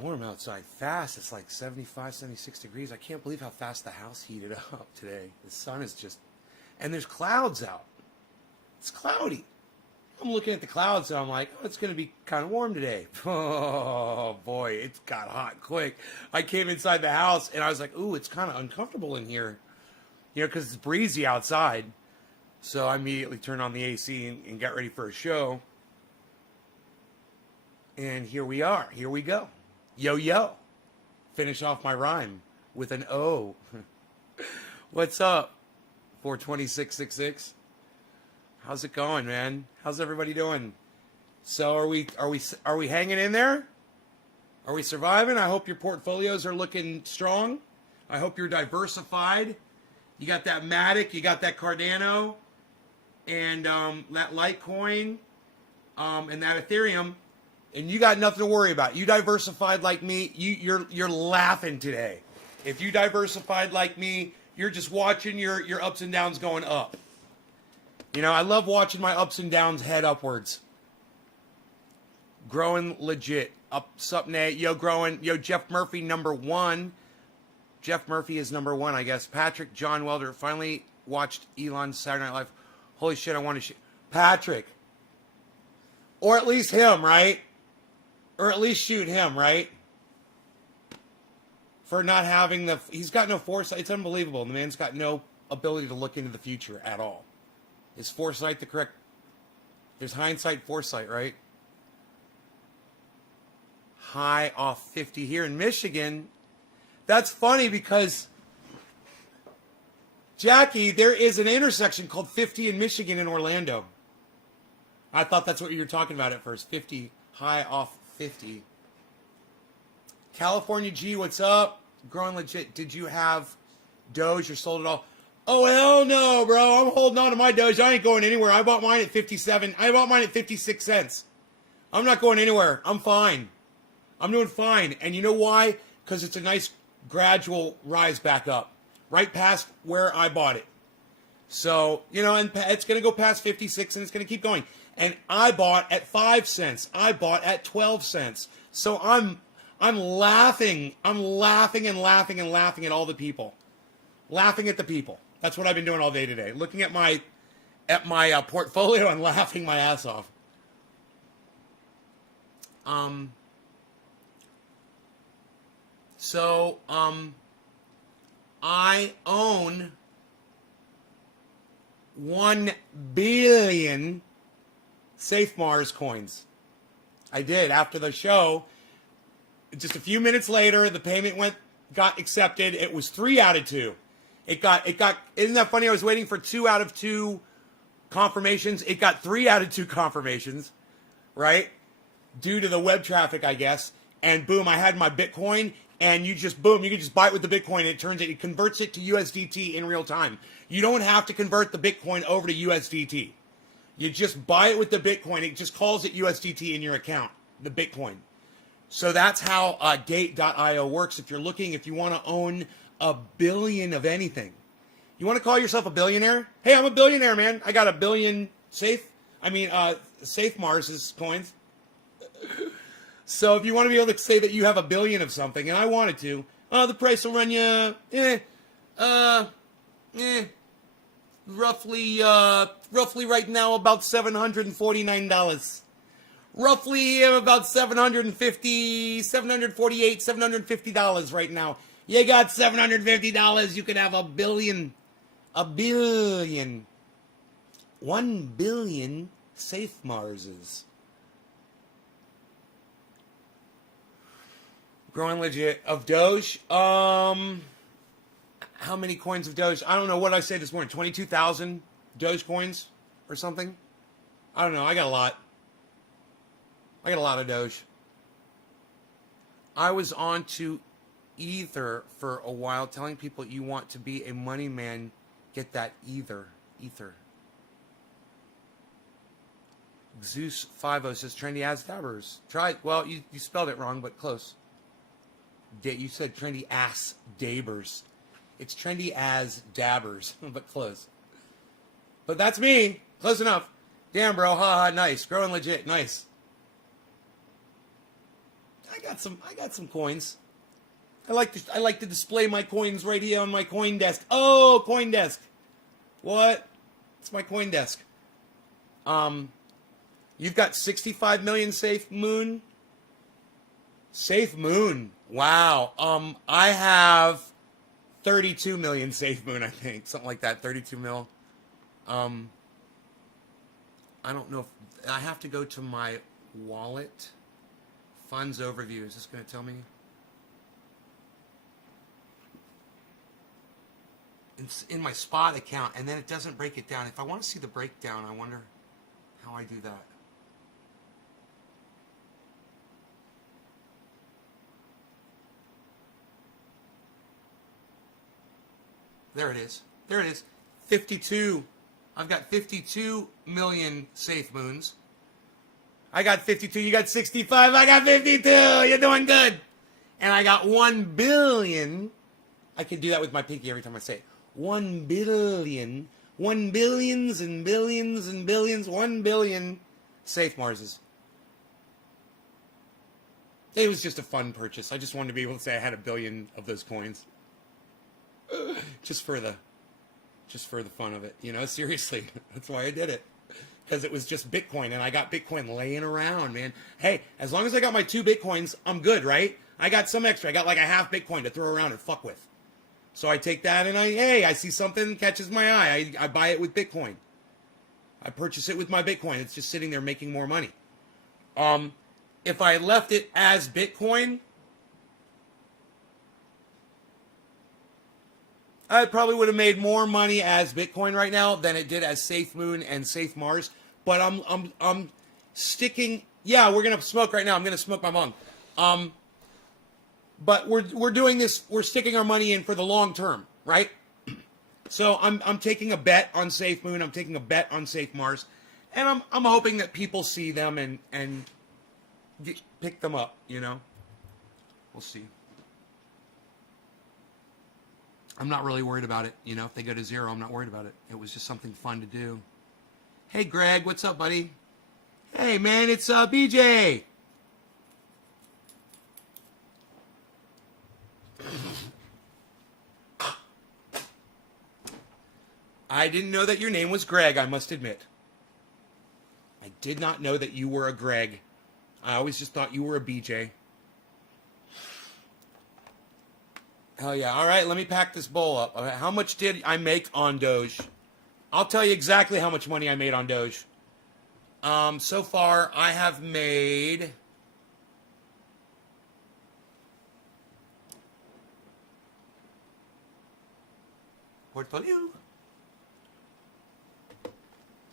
Warm outside fast. It's like 75, 76 degrees. I can't believe how fast the house heated up today. The sun is just, and there's clouds out. It's cloudy. I'm looking at the clouds and I'm like, oh, it's going to be kind of warm today. Oh boy, it got hot quick. I came inside the house and I was like, ooh, it's kind of uncomfortable in here. You know, because it's breezy outside. So I immediately turned on the AC and got ready for a show. And here we are. Here we go. Yo, yo. Finish off my rhyme with an O. What's up? 42666. How's it going, man? How's everybody doing? So are we hanging in there? Are we surviving? I hope your portfolios are looking strong. I hope you're diversified. You got that Matic, you got that Cardano, and that Litecoin, and that Ethereum, and you got nothing to worry about. You diversified like me, you're laughing today. If you diversified like me, you're just watching your ups and downs going up. You know, I love watching my ups and downs head upwards. Growing legit. Up, Nate. Yo, growing. Yo, Jeff Murphy, #1. Jeff Murphy is #1, I guess. Patrick John Welder finally watched Elon's Saturday Night Live. Holy shit, I want to shoot. Patrick. Or at least him, right? Or at least shoot him, right? For not having the... He's got no foresight. It's unbelievable. The man's got no ability to look into the future at all. Is foresight the correct... There's hindsight, foresight, right? High off 50 here in Michigan. That's funny because, Jackie, there is an intersection called 50 in Michigan in Orlando. I thought that's what you were talking about at first. 50, high off 50. California G, what's up? Growing legit. Did you have Doge or sold it all? Oh, hell no, bro. I'm holding on to my Doge. I ain't going anywhere. I bought mine at 57. I bought mine at 56 cents. I'm not going anywhere. I'm fine. I'm doing fine. And you know why? Because it's a nice gradual rise back up. Right past where I bought it. So, you know, and it's going to go past 56 and it's going to keep going. And I bought at 5 cents. I bought at 12 cents. So I'm laughing. I'm laughing and laughing and laughing at all the people. Laughing at the people. That's what I've been doing all day today. Looking at my portfolio and laughing my ass off. So I own 1 billion Safe Mars coins. I did after the show. Just a few minutes later, the payment got accepted. It was 3 out of 2. It got, isn't that funny? I was waiting for 2 out of 2 confirmations. It got 3 out of 2 confirmations, right? Due to the web traffic, I guess. And boom, I had my Bitcoin, and you just, boom, you can just buy it with the Bitcoin. It converts it to USDT in real time. You don't have to convert the Bitcoin over to USDT. You just buy it with the Bitcoin. It just calls it USDT in your account, the Bitcoin. So that's how Gate.io works. If you want to own a billion of anything. You want to call yourself a billionaire? Hey, I'm a billionaire, man. I got a billion Safe Mars coins. So if you want to be able to say that you have a billion of something, and I wanted to, the price will run you, roughly right now about $749. Roughly about $748, $750 right now. You got $750, you could have a billion. 1 billion Safe Marses. Growing legit. Of Doge, how many coins of Doge? I don't know. What did I say this morning? 22,000 Doge coins or something? I don't know. I got a lot. I got a lot of Doge. I was on to Ether for a while, telling people you want to be a money man, get that Ether. Zeus 50 says trendy as dabbers. Try. Well, you spelled it wrong, but close. You said trendy ass dabbers. It's trendy as dabbers, but close. But that's me. Close enough. Damn, bro. Ha ha. Nice. Growing legit. Nice. I got some coins. I like to display my coins right here on my coin desk. Oh, coin desk. What? It's my coin desk. You've got 65 million Safe Moon. Safe Moon. Wow. I have 32 million Safe Moon, I think. Something like that. 32 mil. I don't know if I have to go to my wallet. Funds overview. Is this going to tell me? It's in my spot account, and then it doesn't break it down. If I want to see the breakdown, I wonder how I do that. There it is. There it is. 52. I've got 52 million Safe Moons. I got 52. You got 65. I got 52. You're doing good. And I got 1 billion. I can do that with my pinky every time I say it. 1 billion. 1 billions and billions and billions. 1 billion Safe Marses. It was just a fun purchase. I just wanted to be able to say I had 1 billion of those coins. Just for the fun of it, you know, seriously. That's why I did it. Because it was just Bitcoin, and I got Bitcoin laying around, man. Hey, as long as I got my 2 Bitcoins, I'm good, right? I got some extra. I got like a half Bitcoin to throw around and fuck with. So I take that and I see something that catches my eye. I buy it with Bitcoin. I purchase it with my Bitcoin. It's just sitting there making more money. If I left it as Bitcoin, I probably would have made more money as Bitcoin right now than it did as Safe Moon and Safe Mars. But I'm sticking. Yeah, we're gonna smoke right now. I'm gonna smoke my mom. But we're doing this. We're sticking our money in for the long term, right? So I'm taking a bet on Safe Moon. I'm taking a bet on Safe Mars, and I'm hoping that people see them and pick them up. You know, we'll see. I'm not really worried about it. You know, if they go to 0, I'm not worried about it. It was just something fun to do. Hey, Greg, what's up, buddy? Hey, man, it's BJ. I didn't know that your name was Greg, I must admit. I did not know that you were a Greg. I always just thought you were a BJ. Hell yeah. All right, let me pack this bowl up. How much did I make on Doge? I'll tell you exactly how much money I made on Doge. So far, I have made... Portfolio.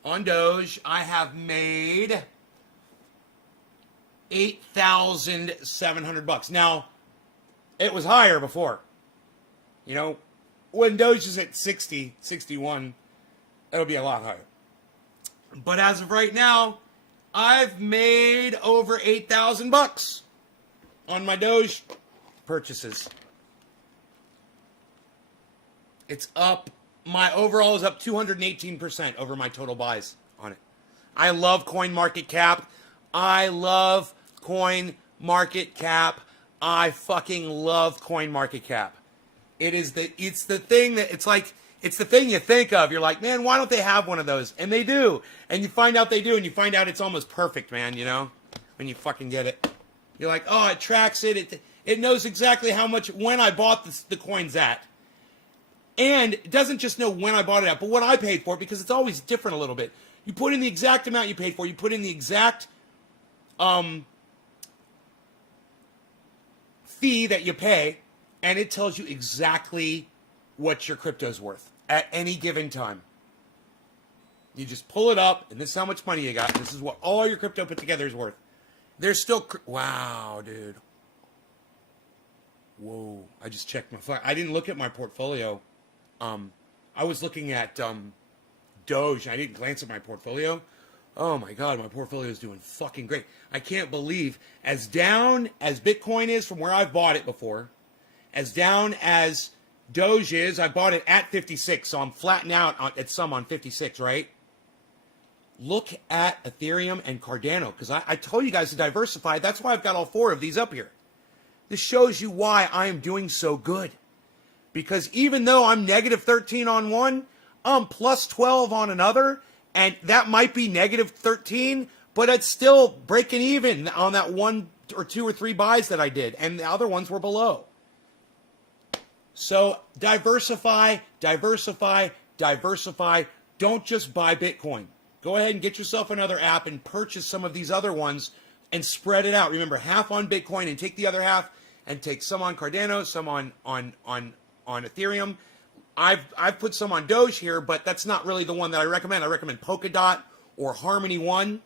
On Doge, I have made $8,700. Now, it was higher before. You know, when Doge is at 60, 61, it'll be a lot higher. But as of right now, I've made over $8,000 on my Doge purchases. It's up. My overall is up 218% over my total buys on it. I love CoinMarketCap. I love CoinMarketCap. I fucking love CoinMarketCap. It's the thing that, it's the thing you think of. You're like, man, why don't they have one of those? And they do. And you find out they do, and you find out it's almost perfect, man, you know? When you fucking get it. You're like, oh, it tracks it. It knows exactly how much, when I bought the coins at. And it doesn't just know when I bought it at, but what I paid for it, because it's always different a little bit. You put in the exact amount you paid for. You put in the exact fee that you pay, and it tells you exactly what your crypto's worth at any given time. You just pull it up, and this is how much money you got. This is what all your crypto put together is worth. There's still... Wow, dude. Whoa. I just checked my phone. I didn't look at my portfolio. I was looking at Doge. I didn't glance at my portfolio. Oh my God, my portfolio is doing fucking great. I can't believe, as down as Bitcoin is from where I've bought it before, as down as Doge is, I bought it at 56, so I'm flattening out at some on 56, right? look at Ethereum and Cardano, because I told you guys to diversify. That's why I've got all 4 of these up here. This shows you why I am doing so good. Because even though I'm negative 13 on one, I'm plus 12 on another, and that might be negative 13, but it's still breaking even on that 1 or 2 or 3 buys that I did, and the other ones were below. So diversify, diversify, diversify. Don't just buy Bitcoin. Go ahead and get yourself another app and purchase some of these other ones and spread it out. Remember, half on Bitcoin and take the other half and take some on Cardano, some on Ethereum. I've put some on Doge here, but that's not really the one that I recommend. I recommend Polkadot or Harmony One.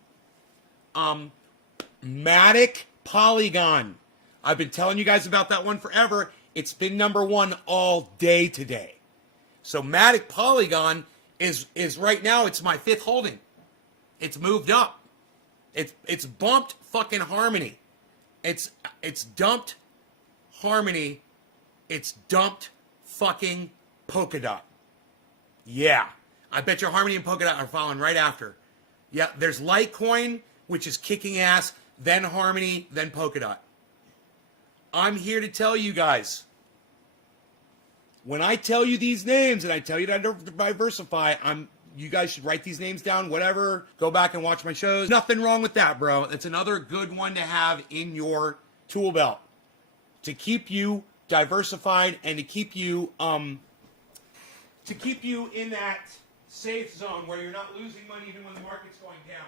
Matic Polygon. I've been telling you guys about that one forever. It's been number 1 all day today. So Matic Polygon is right now, it's my 5th holding. It's moved up. It's bumped fucking Harmony. It's dumped Harmony. It's dumped fucking Polkadot. Yeah. I bet your Harmony and Polkadot are following right after. Yeah, there's Litecoin, which is kicking ass, then Harmony, then Polkadot. I'm here to tell you guys, when I tell you these names and I tell you to diversify, you guys should write these names down, whatever. Go back and watch my shows. Nothing wrong with that, bro. It's another good one to have in your tool belt to keep you diversified and to keep you in that safe zone where you're not losing money even when the market's going down.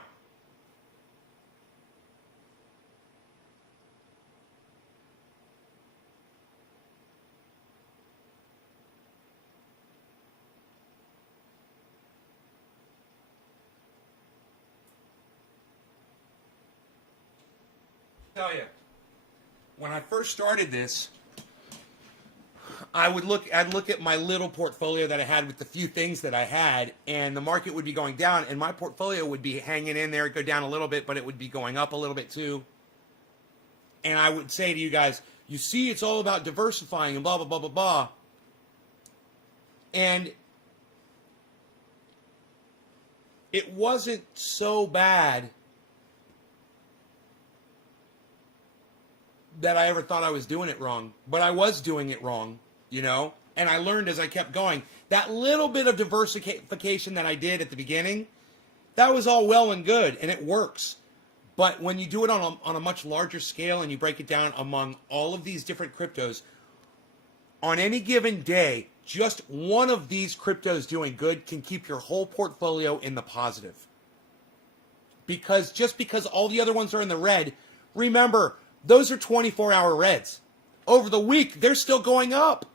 Tell you, when I first started this, I'd look at my little portfolio that I had with the few things that I had, and the market would be going down, and my portfolio would be hanging in there, go down a little bit, but it would be going up a little bit too. And I would say to you guys, you see, it's all about diversifying and blah, blah, blah, blah, blah. And it wasn't so bad that I ever thought I was doing it wrong, but I was doing it wrong, you know, and I learned as I kept going. That little bit of diversification that I did at the beginning, that was all well and good, and it works. But when you do it on a much larger scale and you break it down among all of these different cryptos, on any given day, just one of these cryptos doing good can keep your whole portfolio in the positive. Because just because all the other ones are in the red, remember, those are 24-hour reds. Over the week, they're still going up.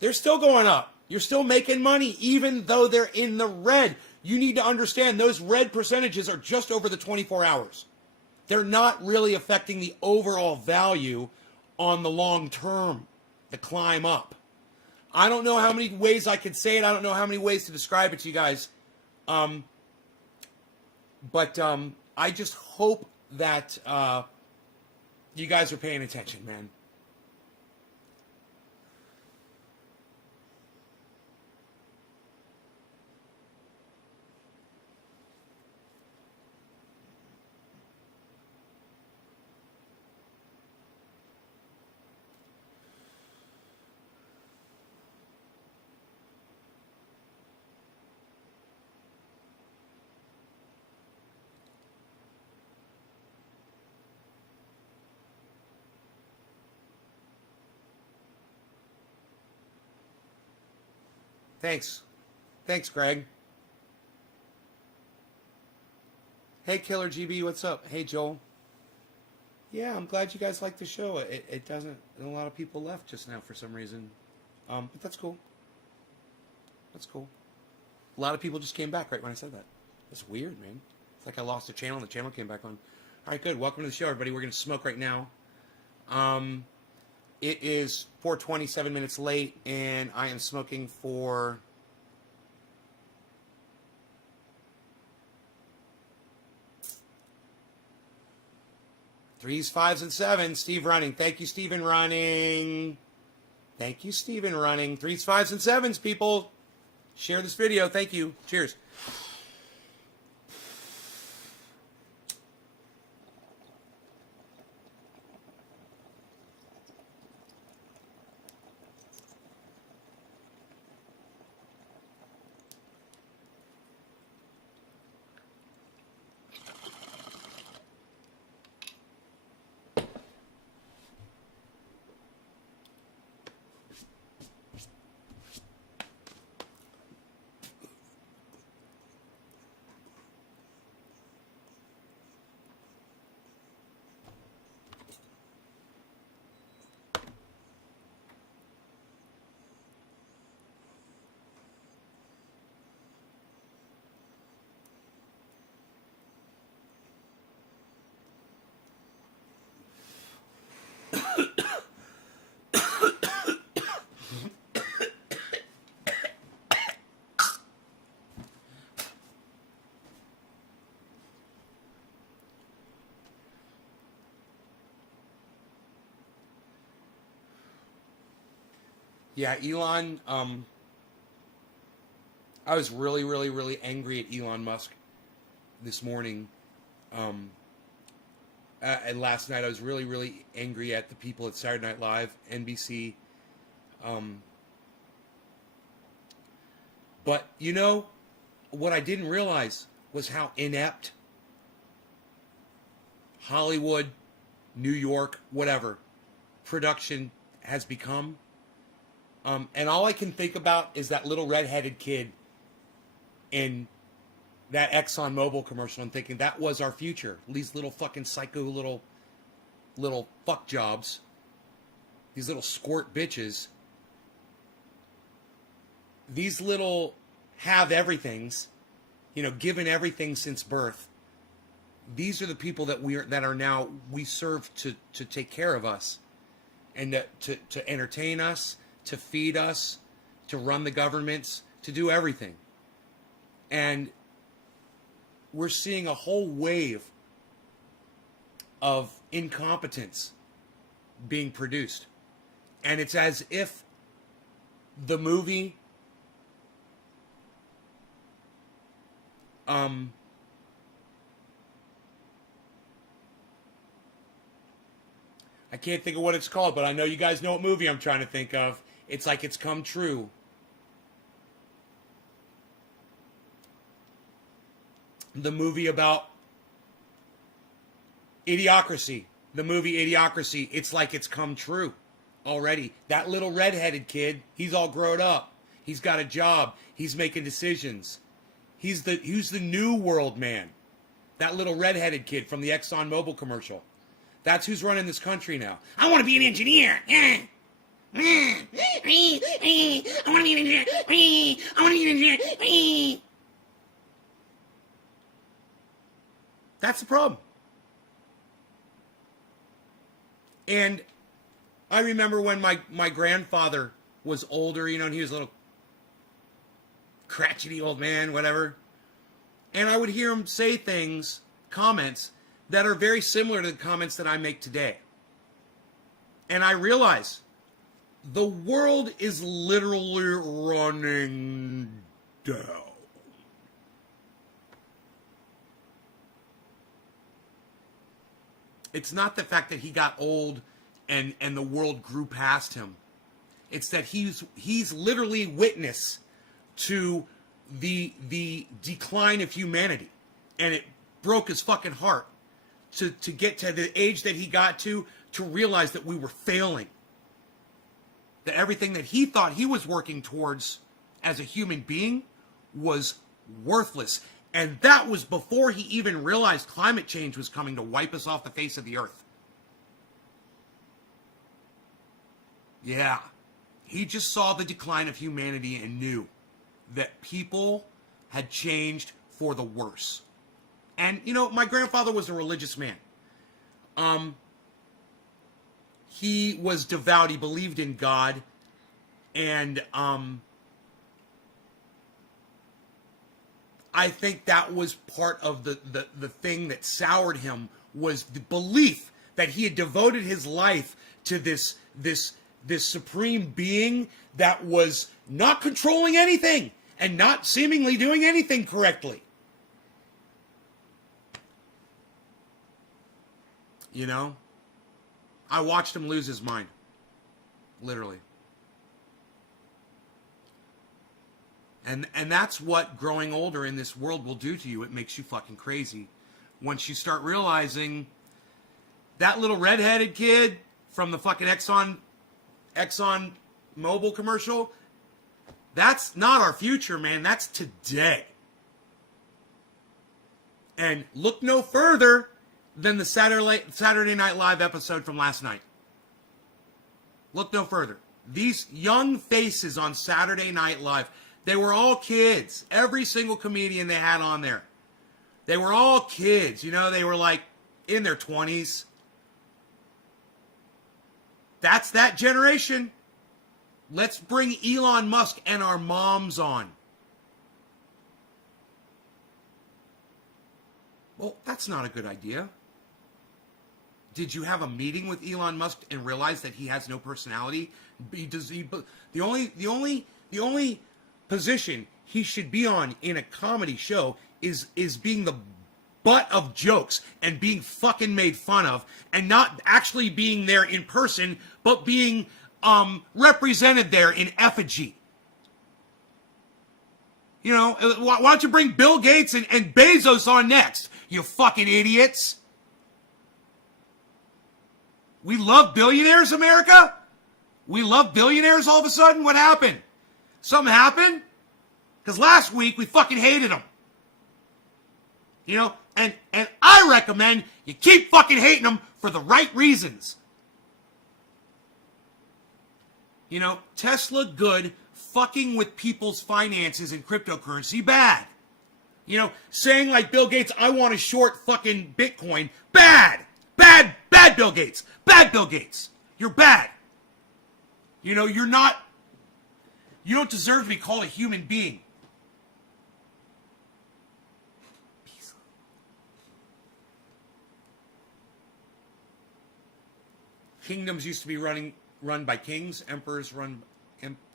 They're still going up. You're still making money even though they're in the red. You need to understand those red percentages are just over the 24 hours. They're not really affecting the overall value on the long term, the climb up. I don't know how many ways I could say it. I don't know how many ways to describe it to you guys. But I just hope that you guys are paying attention, man. Thanks. Thanks, Greg. Hey, Killer GB, what's up? Hey, Joel. Yeah, I'm glad you guys like the show. It doesn't, a lot of people left just now for some reason. But that's cool. That's cool. A lot of people just came back right when I said that. That's weird, man. It's like I lost a channel and the channel came back on. All right, good. Welcome to the show, everybody. We're going to smoke right now. It is 4:27 minutes late, and I am smoking for threes, fives, and sevens. Steve Running. Thank you, Steven Running. Thank you, Steven Running. Threes, fives, and sevens, people. Share this video. Thank you. Cheers. Yeah, Elon. I was really, really, really angry at Elon Musk this morning. Um, and last night I was really, really angry at the people at Saturday Night Live, NBC. Um, but you know what I didn't realize was how inept Hollywood, New York, whatever production has become. And all I can think about is that little redheaded kid in that Exxon Mobil commercial and thinking that was our future. These little fucking psycho little fuck jobs. These little squirt bitches. These little have everythings, given everything since birth. These are the people that we serve to take care of us and to entertain us, to feed us, to run the governments, to do everything. And we're seeing a whole wave of incompetence being produced. And it's as if the movie I can't think of what it's called, but I know you guys know what movie I'm trying to think of. It's like It's Come True. The movie about Idiocracy. The movie Idiocracy. It's like it's come true already. That little redheaded kid, he's all grown up. He's got a job. He's making decisions. He's the new world man. That little redheaded kid from the Exxon Mobil commercial. That's who's running this country now. I want to be an engineer. I want to be an engineer. I want to be an engineer. That's the problem. And I remember when my grandfather was older, and he was a little crotchety old man, whatever. And I would hear him say comments that are very similar to the comments that I make today. And I realize the world is literally running down. It's not the fact that he got old and the world grew past him. It's that he's literally witness to the decline of humanity. And it broke his fucking heart to get to the age that he got to realize that we were failing. That everything that he thought he was working towards as a human being was worthless. And that was before he even realized climate change was coming to wipe us off the face of the earth. Yeah. He just saw the decline of humanity and knew that people had changed for the worse. And, my grandfather was a religious man. He was devout. He believed in God. And, I think that was part of the thing that soured him, was the belief that he had devoted his life to this supreme being that was not controlling anything and not seemingly doing anything correctly. I watched him lose his mind. Literally. And that's what growing older in this world will do to you. It makes you fucking crazy. Once you start realizing that little redheaded kid from the fucking Exxon Mobil commercial, that's not our future, man. That's today. And look no further than the Saturday Night Live episode from last night. Look no further. These young faces on Saturday Night Live, they were all kids. Every single comedian they had on there. They were all kids. They were like in their 20s. That's that generation. Let's bring Elon Musk and our moms on. Well, that's not a good idea. Did you have a meeting with Elon Musk and realize that he has no personality, He does. The only position he should be on in a comedy show is being the butt of jokes and being fucking made fun of, and not actually being there in person, but being represented there in effigy. You know, why don't you bring Bill Gates and Bezos on next, you fucking idiots? We love billionaires, America? We love billionaires all of a sudden? What happened? Something happened? Because last week we fucking hated them. You know, and I recommend you keep fucking hating them for the right reasons. You know, Tesla good, fucking with people's finances and cryptocurrency bad. You know, saying like Bill Gates, I want to short fucking Bitcoin, bad. Bad Bill Gates. Bad Bill Gates. You're bad. You know, you don't deserve to be called a human being. Kingdoms used to be run by kings, emperors run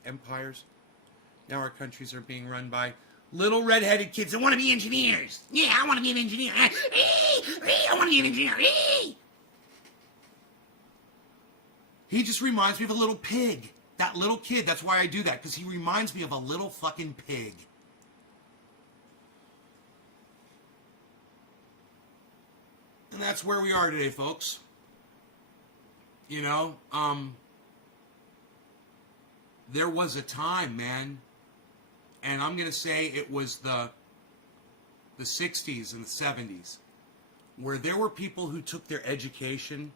empires. Now our countries are being run by little red-headed kids that want to be engineers. Yeah, I want to be an engineer. I want to be an engineer. He just reminds me of a little pig. That little kid, that's why I do that, because he reminds me of a little fucking pig. And that's where we are today, folks. You know, there was a time, man, and I'm going to say it was the 60s and the 70s, where there were people who took their education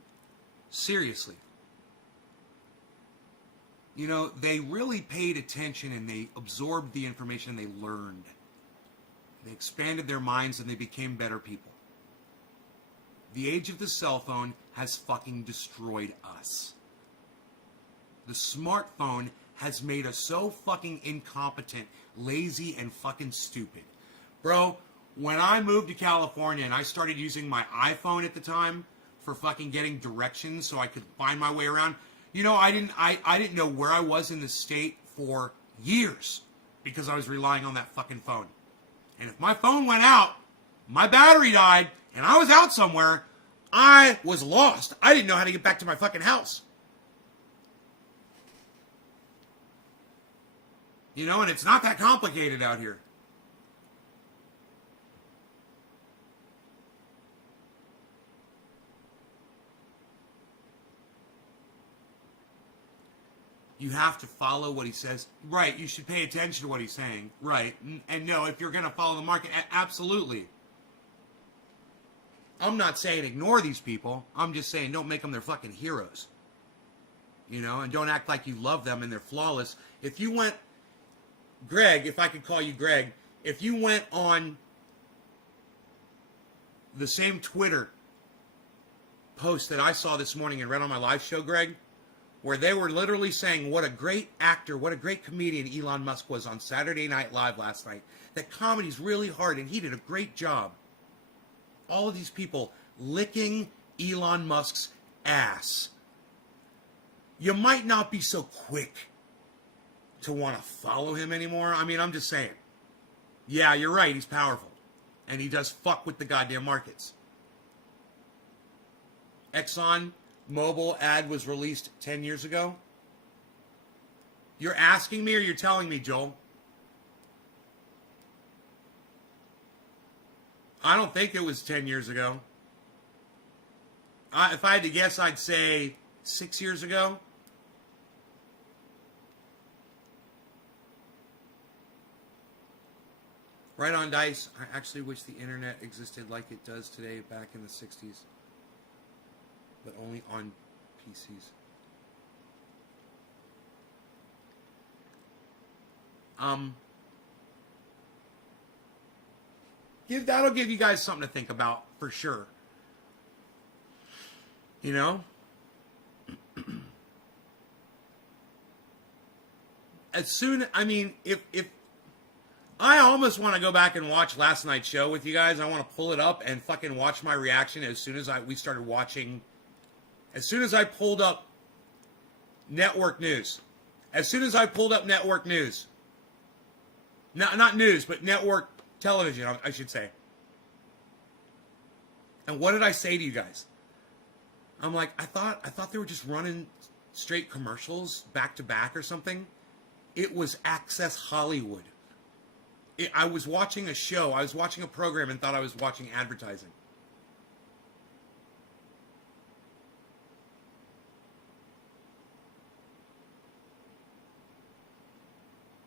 seriously. You know, they really paid attention and they absorbed the information they learned. They expanded their minds and they became better people. The age of the cell phone has fucking destroyed us. The smartphone has made us so fucking incompetent, lazy, and fucking stupid. Bro, when I moved to California and I started using my iPhone at the time for fucking getting directions so I could find my way around, you know, I didn't know where I was in the state for years because I was relying on that fucking phone. And if my phone went out, my battery died, and I was out somewhere, I was lost. I didn't know how to get back to my fucking house. You know, and it's not that complicated out here. You have to follow what he says. Right, you should pay attention to what he's saying. Right, and no, if you're going to follow the market, absolutely. I'm not saying ignore these people. I'm just saying don't make them their fucking heroes. You know, and don't act like you love them and they're flawless. If you went, Greg, if I could call you Greg, if you went on the same Twitter post that I saw this morning and read on my live show, Greg, where they were literally saying what a great actor, what a great comedian Elon Musk was on Saturday Night Live last night. That comedy's really hard, and he did a great job. All of these people licking Elon Musk's ass. You might not be so quick to want to follow him anymore. I mean, I'm just saying. Yeah, you're right, he's powerful. And he does fuck with the goddamn markets. Exxon Mobil ad was released 10 years ago. You're asking me or you're telling me, Joel? I don't think it was 10 years ago. If I had to guess, I'd say 6 years ago. Right on Dice. I actually wish the internet existed like it does today back in the 60s. But only on PCs. That'll give you guys something to think about for sure. You know? If I almost want to go back and watch last night's show with you guys. I want to pull it up and fucking watch my reaction as soon as we started watching. As soon as I pulled up Network news. As soon as I pulled up network news, not news, but network television, I should say. And what did I say to you guys? I'm like, I thought they were just running straight commercials back to back or something. It was Access Hollywood. I was watching a show. I was watching a program and thought I was watching advertising.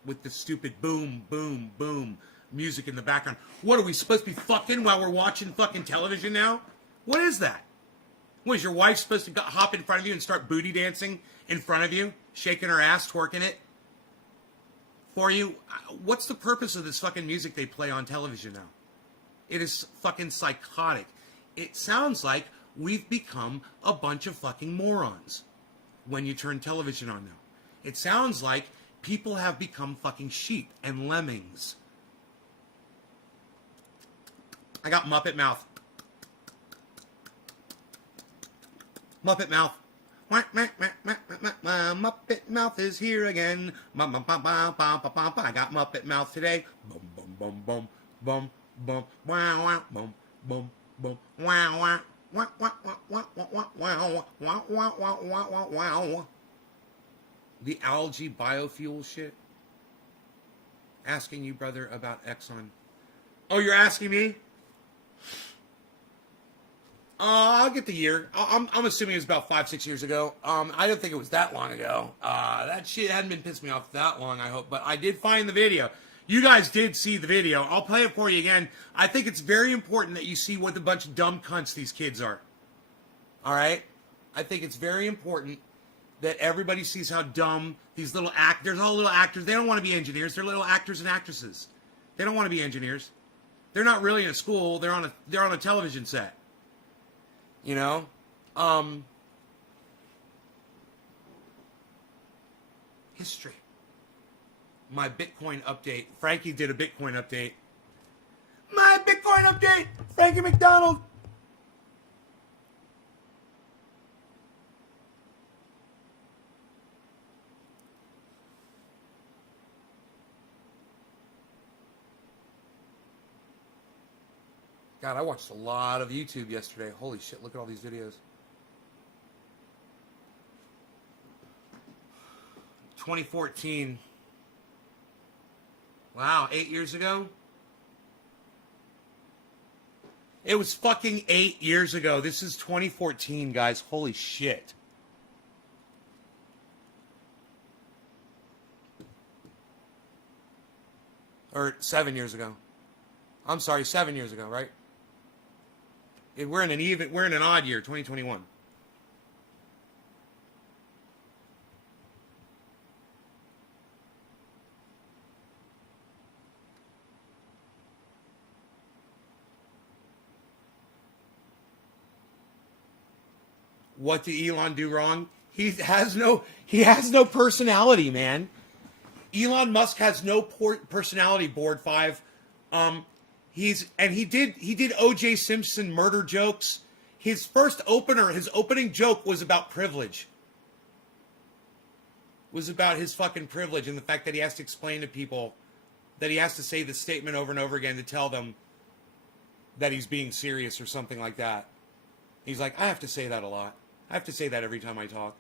With the stupid boom, boom, boom music in the background. What, are we supposed to be fucking while we're watching fucking television now? What is that? What, is your wife supposed to hop in front of you and start booty dancing in front of you? Shaking her ass, twerking it? For you? What's the purpose of this fucking music they play on television now? It is fucking psychotic. It sounds like we've become a bunch of fucking morons when you turn television on now. It sounds like people have become fucking sheep and lemmings. I got Muppet mouth. Muppet mouth. Muppet mouth is here again. I got Muppet mouth today. Bum bum bum bum bum bum wow wow bum bum bum wow wow wow wow wow wow wow wow wow wow. The algae biofuel shit. Asking you, brother, about Exxon. Oh, you're asking me? I'll get the year. I'm assuming it was about 5-6 years ago. I don't think it was that long ago. That shit hadn't been pissing me off that long, I hope. But I did find the video. You guys did see the video. I'll play it for you again. I think it's very important that you see what a bunch of dumb cunts these kids are. All right? I think it's very important that everybody sees how dumb these little actors, all little actors, they don't want to be engineers. They're little actors and actresses. They don't want to be engineers. They're not really in a school. They're on a television set. You know? History. My Bitcoin update. Frankie did a Bitcoin update. My Bitcoin update! Frankie McDonald! God, I watched a lot of YouTube yesterday. Holy shit, look at all these videos. 2014. Wow, 8 years ago? It was fucking 8 years ago. This is 2014, guys. Holy shit. Or 7 years ago. I'm sorry, 7 years ago, right? We're in an odd year, 2021. What did Elon do wrong? He has no personality, man. Elon Musk has no personality, Board 5. He did O.J. Simpson murder jokes. His opening joke was about privilege. Was about his fucking privilege and the fact that he has to explain to people, that he has to say the statement over and over again to tell them that he's being serious or something like that. He's like, I have to say that a lot. I have to say that every time I talk.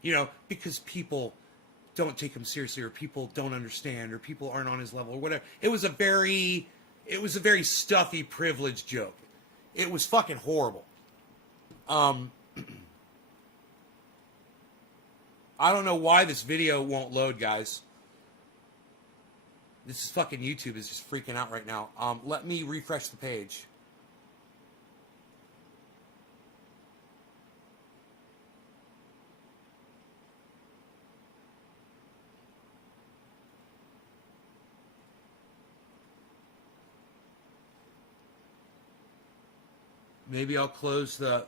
You know, because people don't take him seriously, or people don't understand, or people aren't on his level, or whatever. It was a very stuffy privilege joke. It was fucking horrible. I don't know why this video won't load, guys. This is fucking YouTube is just freaking out right now. Let me refresh the page. Maybe I'll close the...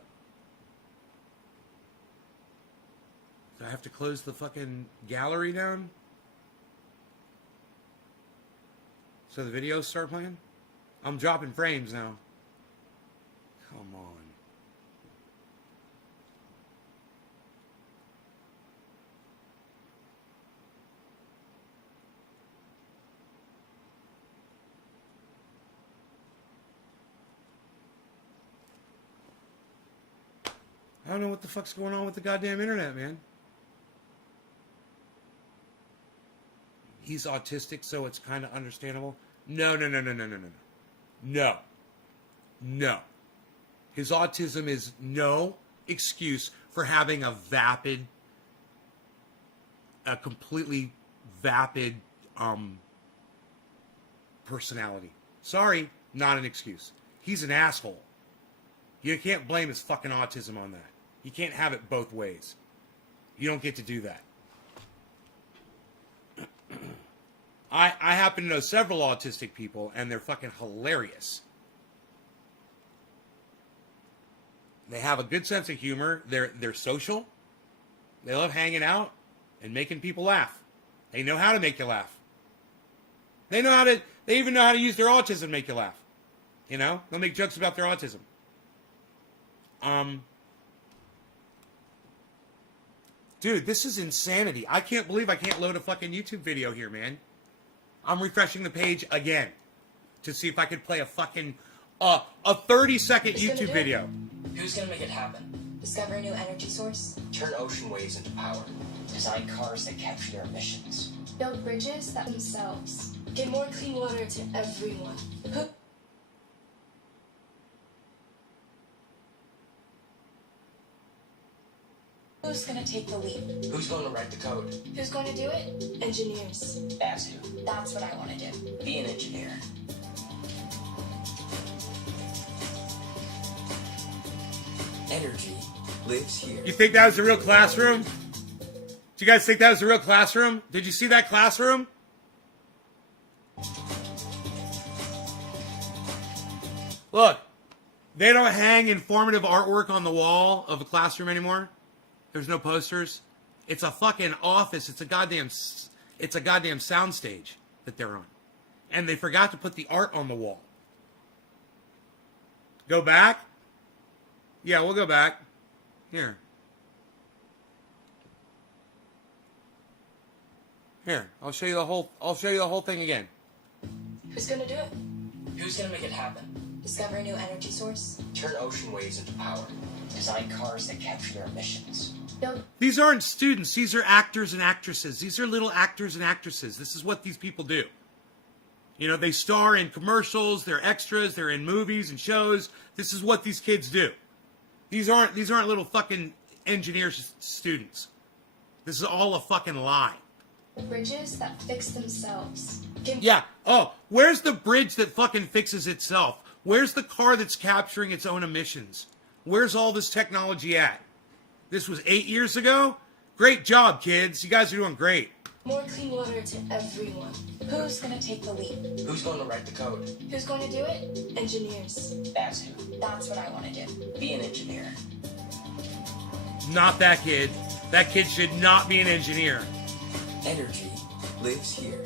Do I have to close the fucking gallery down? So the videos start playing? I'm dropping frames now. Come on. I don't know what the fuck's going on with the goddamn internet, man. He's autistic, so it's kind of understandable. No. No. His autism is no excuse for having a completely vapid personality. Sorry, not an excuse. He's an asshole. You can't blame his fucking autism on that. You can't have it both ways. You don't get to do that. I happen to know several autistic people, and they're fucking hilarious. They have a good sense of humor. They're social. They love hanging out and making people laugh. They know how to make you laugh. They even know how to use their autism to make you laugh. You know? They'll make jokes about their autism. Dude, this is insanity. I can't believe I can't load a fucking YouTube video here, man. I'm refreshing the page again to see if I could play a fucking a 30-second YouTube video. Who's gonna make it happen? Discover a new energy source. Turn ocean waves into power. Design cars that capture their emissions. Build bridges that themselves. Get more clean water to everyone. Who's gonna take the lead? Who's going to write the code? Who's going to do it? Engineers. That's who. That's what I want to do. Be an engineer. Energy lives here. You think that was a real classroom? Do you guys think that was a real classroom? Did you see that classroom? Look, they don't hang informative artwork on the wall of a classroom anymore. There's no posters. It's a fucking office. It's a goddamn soundstage that they're on. And they forgot to put the art on the wall. Go back? Yeah, we'll go back. Here, I'll show you the whole thing again. Who's going to do it? Who's gonna make it happen? Discover a new energy source. Turn ocean waves into power. Design cars that capture their emissions. Build These aren't students. These are actors and actresses. These are little actors and actresses. This is what these people do. You know, they star in commercials. They're extras. They're in movies and shows. This is what these kids do. These aren't little fucking engineer students. This is all a fucking lie. bridges that fix themselves. Yeah. Oh, where's the bridge that fucking fixes itself? Where's the car that's capturing its own emissions? Where's all this technology at? This was 8 years ago? Great job, kids. You guys are doing great. More clean water to everyone. Who's gonna take the lead? Who's going to write the code? Who's going to do it? Engineers. That's who. That's what I want to do. Be an engineer. Not that kid. That kid should not be an engineer. Energy lives here.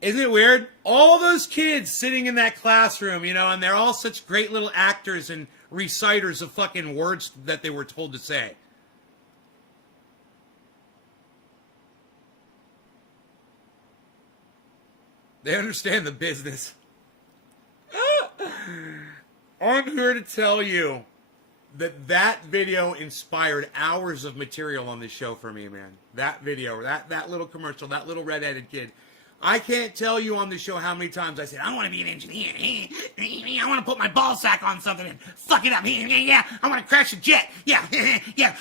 Isn't it weird? All those kids sitting in that classroom, you know, and they're all such great little actors and reciters of fucking words that they were told to say. They understand the business. I'm here to tell you that that video inspired hours of material on this show for me, man. That video, that little commercial, that little red-headed kid. I can't tell you on the show how many times I said, I want to be an engineer. I want to put my ball sack on something and fuck it up. Yeah, I want to crash a jet. Yeah, yeah.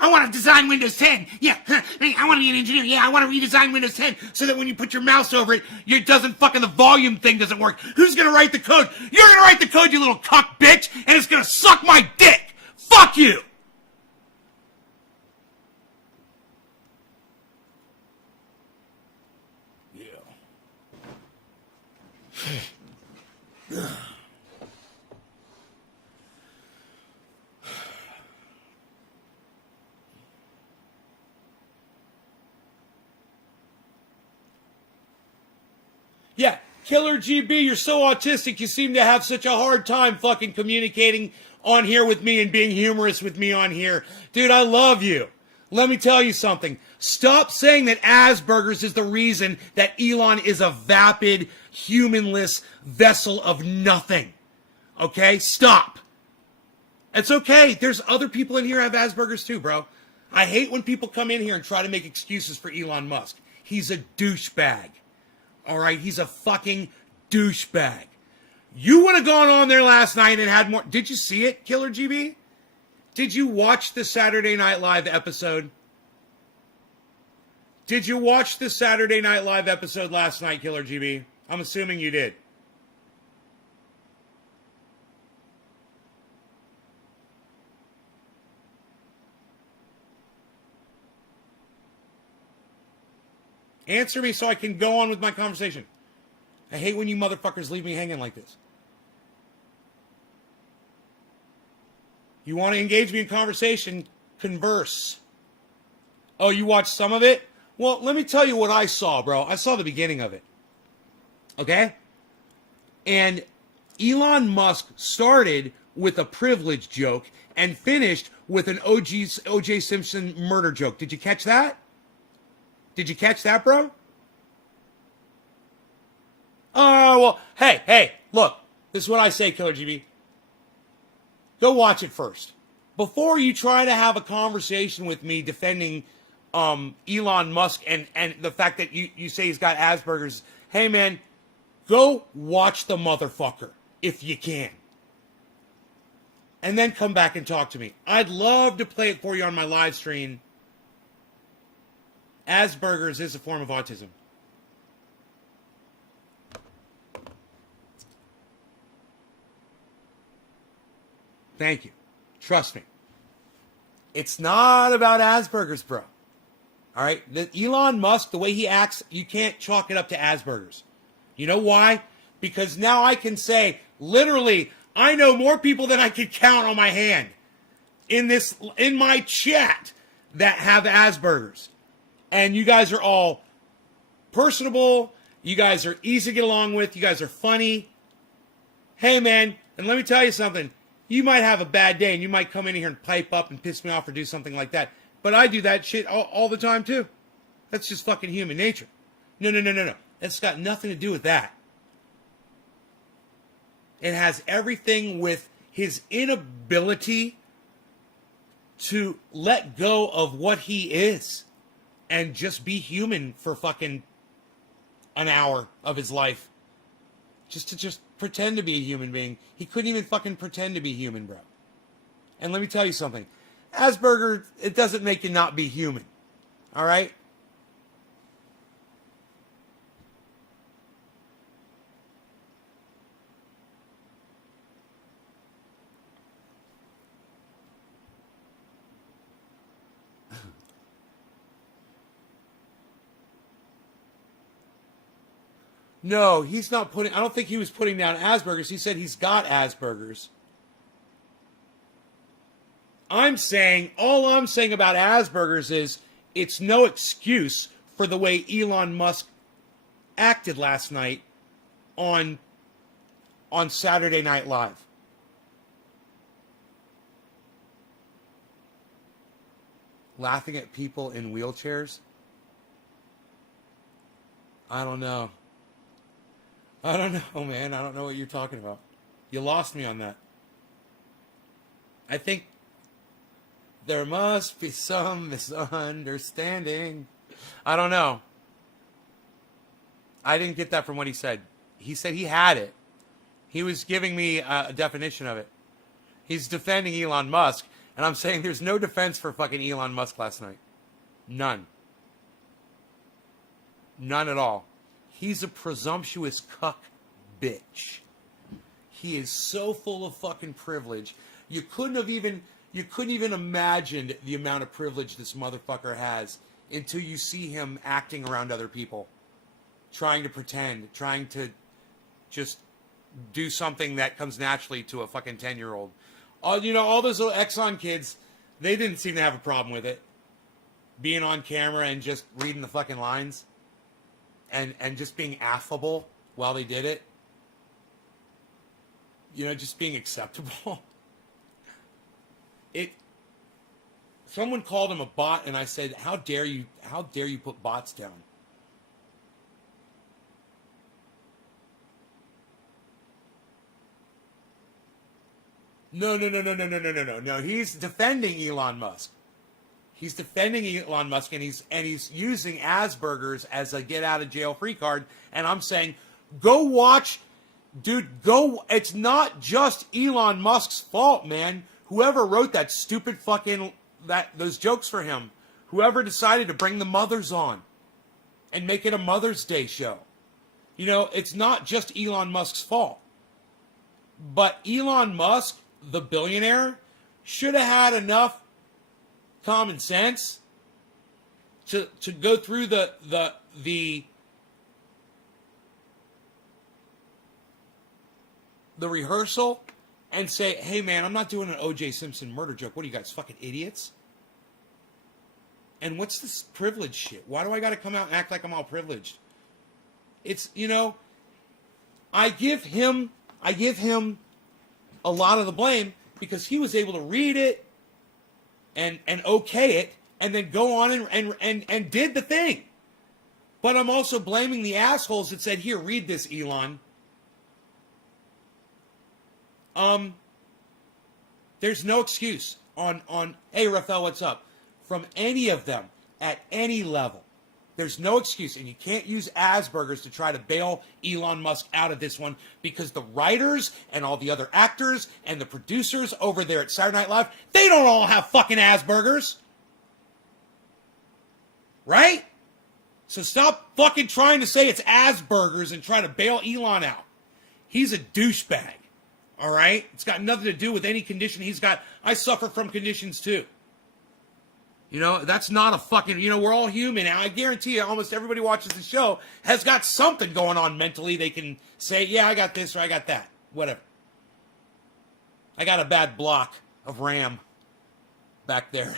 I want to design Windows 10. Yeah, I want to be an engineer. Yeah, I want to redesign Windows 10 so that when you put your mouse over it, it doesn't fucking, the volume thing doesn't work. Who's going to write the code? You're going to write the code, you little cuck bitch, and it's going to suck my dick. Fuck you. Yeah, Killer GB, you're so autistic, you seem to have such a hard time fucking communicating on here with me and being humorous with me on here. Dude, I love you. Let me tell you something. Stop saying that Asperger's is the reason that Elon is a vapid, humanless vessel of nothing. Okay? Stop. It's okay. There's other people in here who have Asperger's too, bro. I hate when people come in here and try to make excuses for Elon Musk. He's a douchebag. All right? He's a fucking douchebag. You would have gone on there last night and had more. Did you see it, Killer GB? Did you watch the Saturday Night Live episode? Did you watch the Saturday Night Live episode last night, Killer GB? I'm assuming you did. Answer me so I can go on with my conversation. I hate when you motherfuckers leave me hanging like this. You want to engage me in conversation, converse. Oh, you watched some of it? Well, let me tell you what I saw, bro. I saw the beginning of it. Okay? And Elon Musk started with a privilege joke and finished with an O.J. Simpson murder joke. Did you catch that? Did you catch that, bro? Oh, well, hey, look. This is what I say, Killer GB. Go watch it first. Before you try to have a conversation with me defending Elon Musk and the fact that you say he's got Asperger's, hey, man, go watch the motherfucker if you can. And then come back and talk to me. I'd love to play it for you on my live stream. Asperger's is a form of autism. Thank you. Trust me. It's not about Asperger's, bro. All right? Elon Musk, the way he acts, you can't chalk it up to Asperger's. You know why? Because now I can say, literally, I know more people than I could count on my hand in my chat that have Asperger's. And you guys are all personable. You guys are easy to get along with. You guys are funny. Hey, man, and let me tell you something. You might have a bad day and you might come in here and pipe up and piss me off or do something like that. But I do that shit all the time, too. That's just fucking human nature. No. That's got nothing to do with that. It has everything with his inability to let go of what he is and just be human for fucking an hour of his life. Just to pretend to be a human being. He couldn't even fucking pretend to be human, bro. And let me tell you something. Asperger, it doesn't make you not be human. All right? No, he's not putting... I don't think he was putting down Asperger's. He said he's got Asperger's. All I'm saying about Asperger's is it's no excuse for the way Elon Musk acted last night on Saturday Night Live. Laughing at people in wheelchairs? I don't know. I don't know, man. I don't know what you're talking about. You lost me on that. I think there must be some misunderstanding. I don't know. I didn't get that from what he said. He said he had it. He was giving me a definition of it. He's defending Elon Musk, and I'm saying there's no defense for fucking Elon Musk last night. None. None at all. He's a presumptuous cuck bitch. He is so full of fucking privilege. You couldn't even imagine the amount of privilege this motherfucker has until you see him acting around other people. Trying to pretend. Trying to just do something that comes naturally to a fucking 10-year-old. All those little Exxon kids, they didn't seem to have a problem with it. Being on camera and just reading the fucking lines. And just being affable while they did it. Just being acceptable. Someone called him a bot, and I said, how dare you put bots down? No. He's defending Elon Musk. He's defending Elon Musk, and he's using Asperger's as a get out of jail free card. And I'm saying, go watch, dude. Go. It's not just Elon Musk's fault, man. Whoever wrote that stupid fucking those jokes for him, whoever decided to bring the mothers on and make it a Mother's Day show, it's not just Elon Musk's fault. But Elon Musk, the billionaire, should have had enough common sense to go through the rehearsal and say, hey man, I'm not doing an O.J. Simpson murder joke. What are you guys, fucking idiots? And what's this privilege shit? Why do I got to come out and act like I'm all privileged? It's, I give him a lot of the blame because he was able to read it and okay it and then go on and did the thing. But I'm also blaming the assholes that said, here, read this, Elon. There's no excuse on hey, Raphael, what's up? From any of them at any level. There's no excuse, and you can't use Asperger's to try to bail Elon Musk out of this one because the writers and all the other actors and the producers over there at Saturday Night Live, they don't all have fucking Asperger's. Right? So stop fucking trying to say it's Asperger's and try to bail Elon out. He's a douchebag. All right? It's got nothing to do with any condition he's got. I suffer from conditions too. That's not a fucking, we're all human. And I guarantee you, almost everybody watches the show has got something going on mentally. They can say, yeah, I got this or I got that. Whatever. I got a bad block of RAM back there.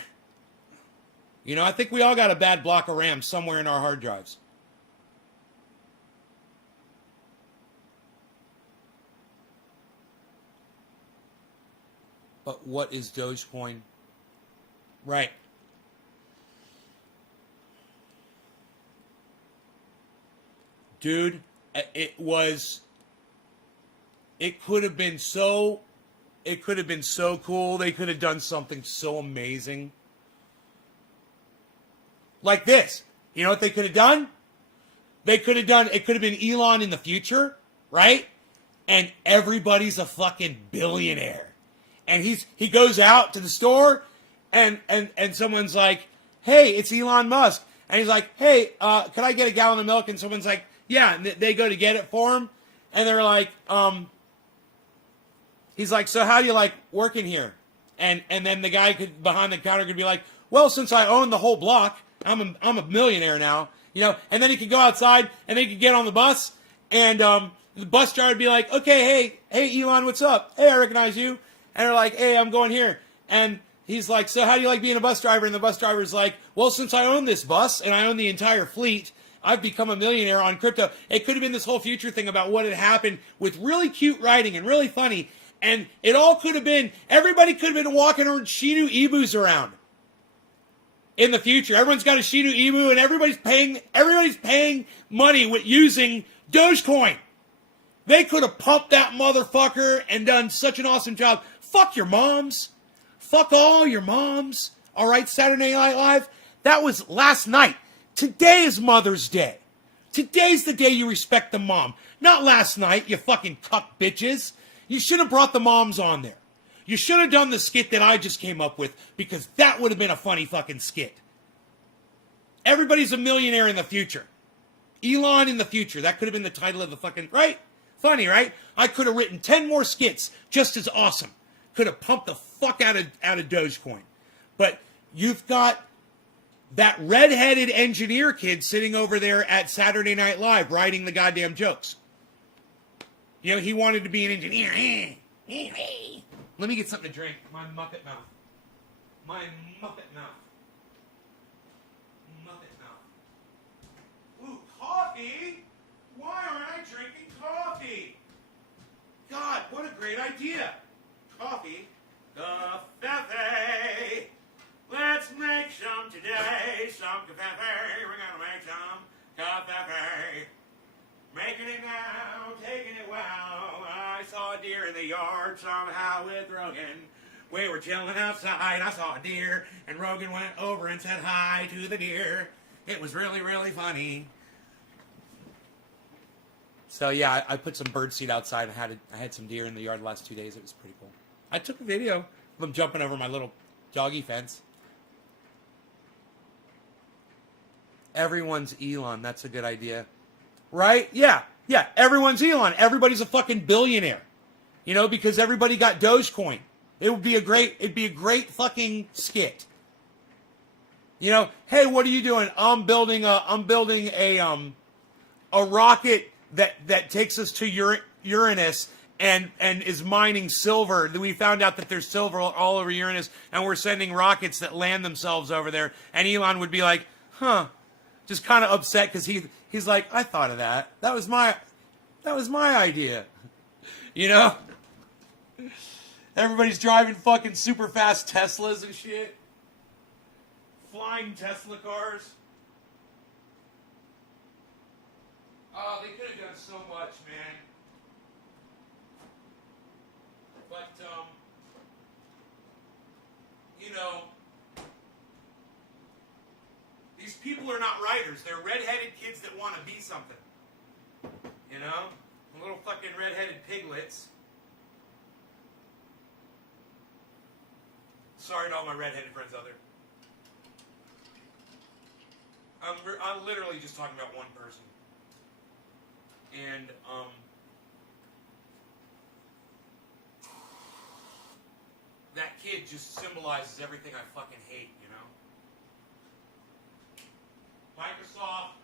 I think we all got a bad block of RAM somewhere in our hard drives. But what is Dogecoin? Right. Dude, it could have been so cool. They could have done something so amazing. Like this. You know what they could have done? It could have been Elon in the future, right? And everybody's a fucking billionaire. And he goes out to the store and someone's like, hey, it's Elon Musk. And he's like, hey, can I get a gallon of milk? And someone's like, yeah, and they go to get it for him, and they're like, he's like, so how do you like working here? And then the guy behind the counter could be like, well, since I own the whole block, I'm a millionaire now, and then he could go outside, and they could get on the bus, and the bus driver would be like, okay, hey, Elon, what's up? Hey, I recognize you. And they're like, hey, I'm going here. And he's like, so how do you like being a bus driver? And the bus driver's like, well, since I own this bus, and I own the entire fleet, I've become a millionaire on crypto. It could have been this whole future thing about what had happened with really cute writing and really funny. And it all could have been, everybody could have been walking around Shiba Inus around in the future. Everyone's got a Shiba Inu and everybody's paying money with using Dogecoin. They could have pumped that motherfucker and done such an awesome job. Fuck your moms. Fuck all your moms. All right, Saturday Night Live. That was last night. Today is Mother's Day. Today's the day you respect the mom. Not last night, you fucking cuck bitches. You should have brought the moms on there. You should have done the skit that I just came up with because that would have been a funny fucking skit. Everybody's a millionaire in the future. Elon in the future. That could have been the title of the fucking... Right? Funny, right? I could have written 10 more skits just as awesome. Could have pumped the fuck out of Dogecoin. But you've got that redheaded engineer kid sitting over there at Saturday Night Live writing the goddamn jokes. He wanted to be an engineer. Let me get something to drink. My Muppet mouth. My Muppet mouth. Muppet mouth. Ooh, coffee? Why aren't I drinking coffee? God, what a great idea. Coffee. Coffee. Let's make some today. Some coffee. We're gonna make some coffee. Making it now, taking it well. I saw saw a deer in the yard somehow with Rogan. We were chilling outside, I saw a deer, and Rogan went over and said hi to the deer. It was really, really funny. So yeah, I put some birdseed outside and I had some deer in the yard the last 2 days. It was pretty cool. I took a video of them jumping over my little doggy fence. Everyone's Elon. That's a good idea. Right? Yeah. Yeah. Everyone's Elon. Everybody's a fucking billionaire. You know, because everybody got Dogecoin. It'd be a great fucking skit. You know, hey, what are you doing? I'm building a rocket that takes us to Uranus and is mining silver. We found out that there's silver all over Uranus, and we're sending rockets that land themselves over there. And Elon would be like, huh, just kind of upset because he's like, I thought of that. That was my idea. You know? Everybody's driving fucking super fast Teslas and shit. Flying Tesla cars. Oh, they could have done so much, man. But, you know, these people are not writers. They're redheaded kids that want to be something. You know? Little fucking redheaded piglets. Sorry to all my redheaded friends out there. I'm literally just talking about one person. And, that kid just symbolizes everything I fucking hate, you know? Microsoft.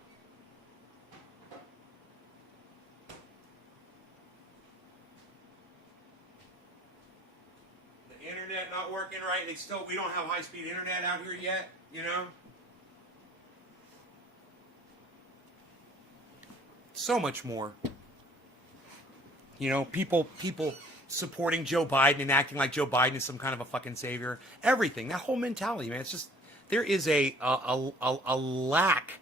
The internet not working right. We don't have high-speed internet out here yet, you know? So much more. You know, people supporting Joe Biden and acting like Joe Biden is some kind of a fucking savior. Everything. That whole mentality, man. It's just, there is a lack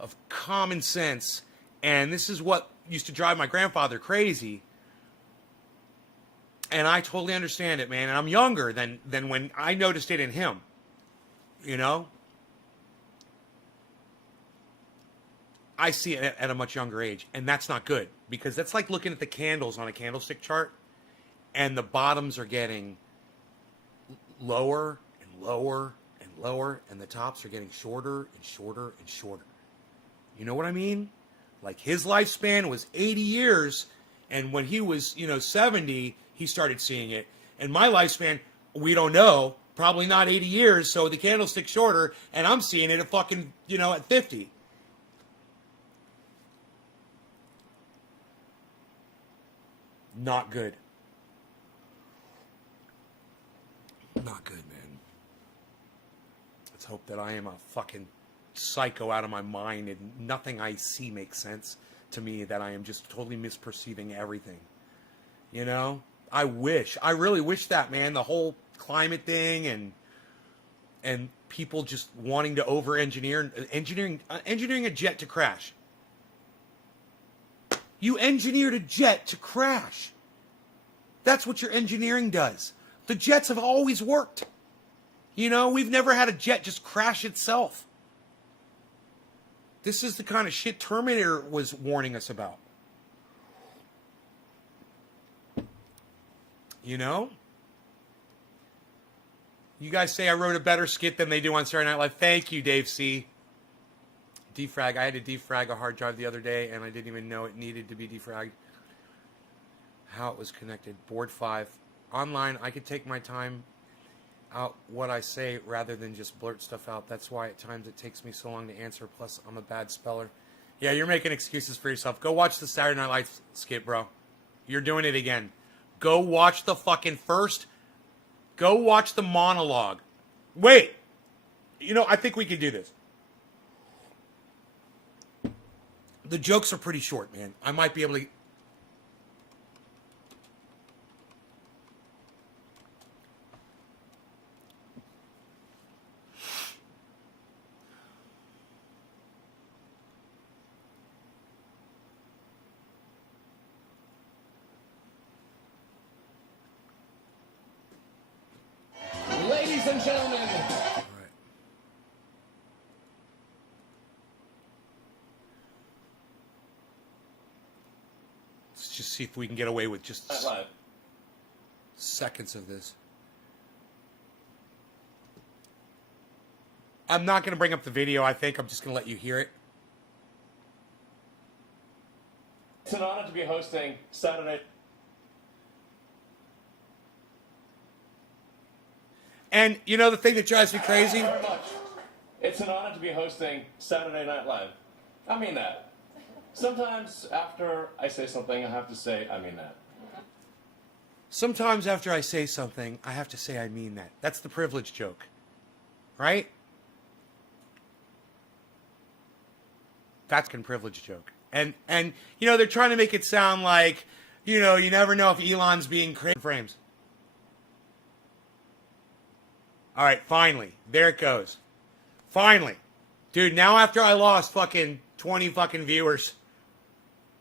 of common sense. And this is what used to drive my grandfather crazy. And I totally understand it, man. And I'm younger than when I noticed it in him. You know? I see it at a much younger age, and that's not good, because that's like looking at the candles on a candlestick chart, and the bottoms are getting lower and lower and lower, and the tops are getting shorter and shorter and shorter. You know what I mean? Like, his lifespan was 80 years, and when he was, 70, he started seeing it. And my lifespan, we don't know, probably not 80 years, so the candlestick's shorter, and I'm seeing it at fucking, at 50. Not good. Not good, man. Let's hope that I am a fucking psycho out of my mind and nothing I see makes sense to me, that I am just totally misperceiving everything. You know? I really wish that, man. The whole climate thing and people just wanting to over-engineering a jet to crash. You engineered a jet to crash. That's what your engineering does. The jets have always worked. We've never had a jet just crash itself. This is the kind of shit Terminator was warning us about. You guys say I wrote a better skit than they do on Saturday Night Live. Thank you, Dave C. Defrag. I had to defrag a hard drive the other day, and I didn't even know it needed to be defragged. How it was connected. Board 5. Online, I could take my time out what I say rather than just blurt stuff out. That's why at times it takes me so long to answer. Plus, I'm a bad speller. Yeah, you're making excuses for yourself. Go watch the Saturday Night Live skit, bro. You're doing it again. Go watch the fucking Go watch the monologue. Wait. I think we could do this. The jokes are pretty short, man. I might be able to... and gentlemen. All right. Let's just see if we can get away with just Live. seconds of this. I'm not going to bring up the video, I think. I'm just going to let you hear it. It's an honor to be hosting Saturday. And you know the thing that drives me crazy? Very much. It's an honor to be hosting Saturday Night Live. I mean that. Sometimes after I say something, I have to say, I mean that. Sometimes after I say something, I have to say I mean that. That's the privilege joke. Right? That's a privilege joke. And you know, they're trying to make it sound like, you know, you never know if Elon's being crazy. Frames. All right, finally. There it goes. Finally. Dude, now after I lost fucking 20 fucking viewers,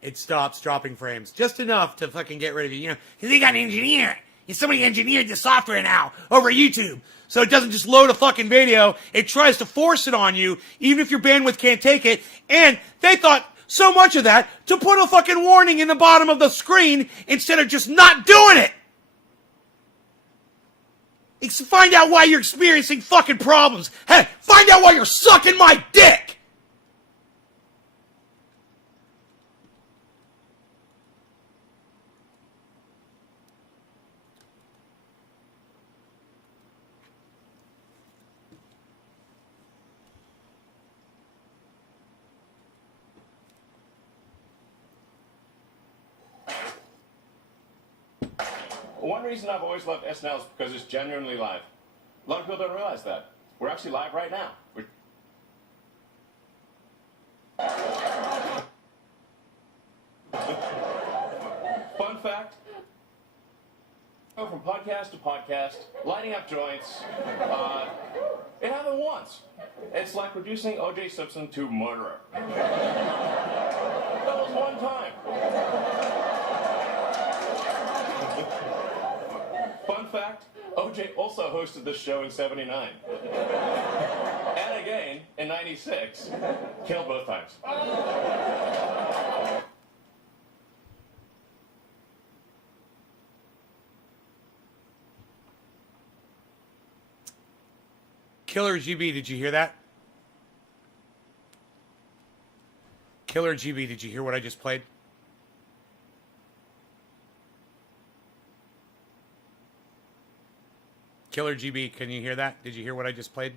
it stops dropping frames. Just enough to fucking get rid of you. You know, because they got an engineer. Somebody engineered the software now over YouTube. So it doesn't just load a fucking video. It tries to force it on you, even if your bandwidth can't take it. And they thought so much of that to put a fucking warning in the bottom of the screen instead of just not doing it. It's to find out why you're experiencing fucking problems. Hey, find out why you're sucking my dick. One reason I've always loved SNL is because it's genuinely live. A lot of people don't realize that. We're actually live right now. Fun fact. Go from podcast to podcast, lighting up joints. It happened once. It's like reducing O.J. Simpson to murderer. That was one time. Fun fact, O.J. also hosted this show in '79. And again, in '96. Killed both times. Killer GB, did you hear that? Killer GB, did you hear what I just played? Killer GB, can you hear that? Did you hear what I just played?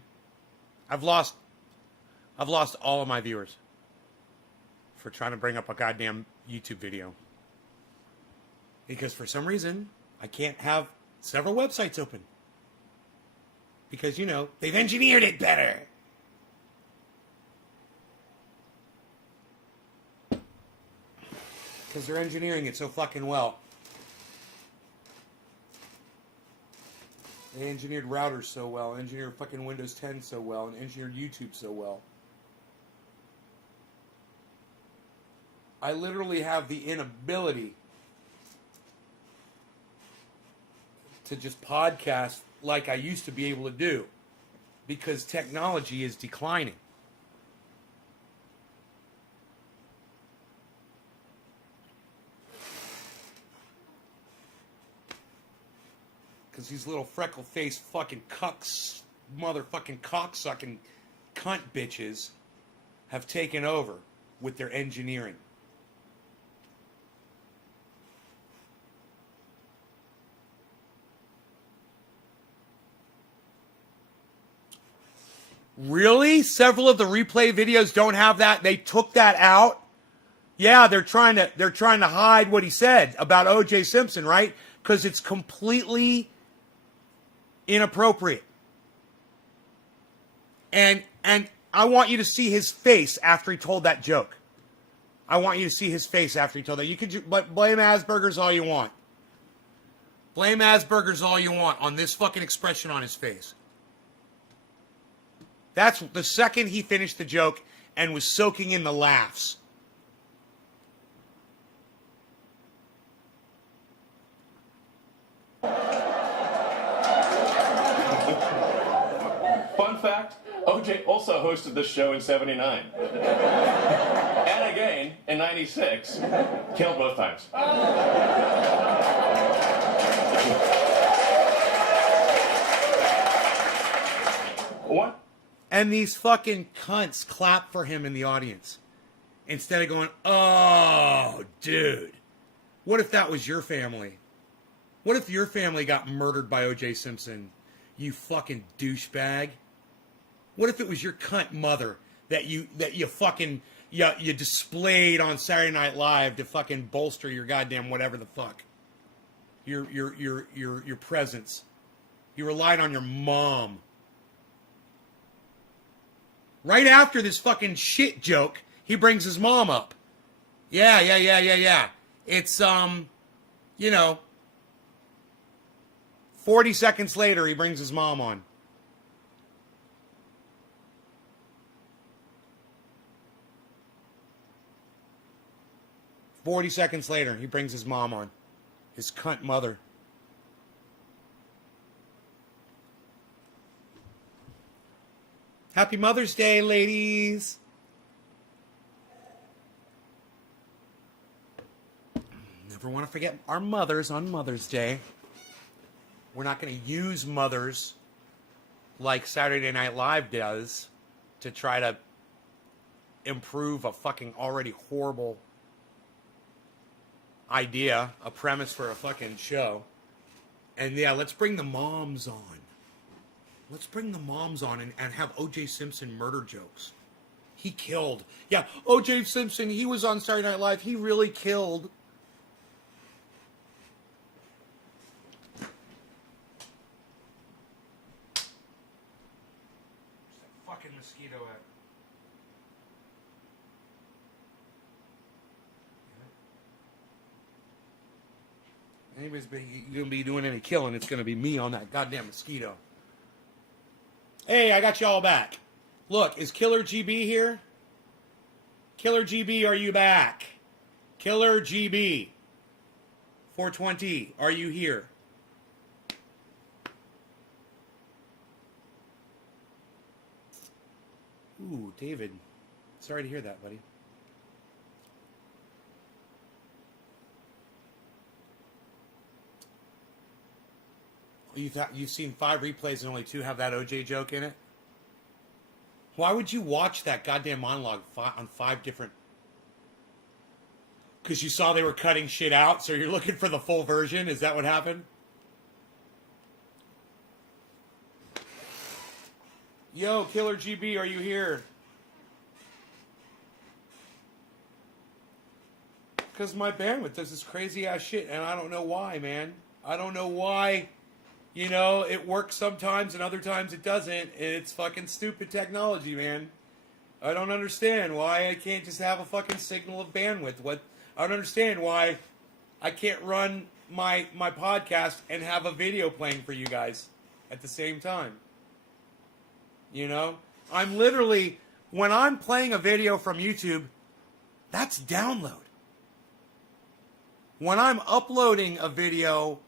I've lost all of my viewers for trying to bring up a goddamn YouTube video. Because for some reason, I can't have several websites open. Because, you know, they've engineered it better. Because they're engineering it so fucking well. They engineered routers so well, engineered fucking Windows 10 so well, and engineered YouTube so well. I literally have the inability to just podcast like I used to be able to do because technology is declining. Because these little freckle-faced fucking cucks, motherfucking cocksucking cunt bitches have taken over with their engineering. Really? Several of the replay videos don't have that? They took that out? Yeah, they're trying to hide what he said about O.J. Simpson, right? Because it's completely inappropriate. And I want you to see his face after he told that joke. I want you to see his face after he told that. You could blame Asperger's all you want. Blame Asperger's all you want on this fucking expression on his face. That's the second he finished the joke and was soaking in the laughs. OJ also hosted this show in 79. And again in 96. Killed both times. What? And these fucking cunts clap for him in the audience. Instead of going, oh, dude. What if that was your family? What if your family got murdered by O.J. Simpson? You fucking douchebag. What if it was your cunt mother that you fucking you displayed on Saturday Night Live to fucking bolster your goddamn whatever the fuck? Your presence. You relied on your mom. Right after this fucking shit joke, he brings his mom up. Yeah. It's, 40 seconds later, he brings his mom on. "40 seconds later, he brings his mom on. His cunt mother. Happy Mother's Day, ladies. Never want to forget our mothers on Mother's Day. We're not going to use mothers like Saturday Night Live does to try to improve a fucking already horrible idea, a premise for a fucking show. And yeah, let's bring the moms on. Let's bring the moms on and have O.J. Simpson murder jokes. He killed. Yeah, O.J. Simpson, he was on Saturday Night Live. He really killed. Where's that fucking mosquito at? Anybody's going to be doing any killing, it's going to be me on that goddamn mosquito. Hey, I got you all back. Look, is Killer GB here? Killer GB, are you back? Killer GB. 420, are you here? Ooh, David. Sorry to hear that, buddy. You've seen 5 replays and only 2 have that OJ joke in it? Why would you watch that goddamn monologue on 5 different... Because you saw they were cutting shit out, so you're looking for the full version? Is that what happened? Yo, Killer GB, are you here? Because my bandwidth does this crazy ass shit, and I don't know why, man. I don't know why... You know, it works sometimes and other times it doesn't. And it's fucking stupid technology, man. I don't understand why I can't just have a fucking signal of bandwidth. I don't understand why I can't run my podcast and have a video playing for you guys at the same time. You know? I'm literally, when I'm playing a video from YouTube, that's download. When I'm uploading a video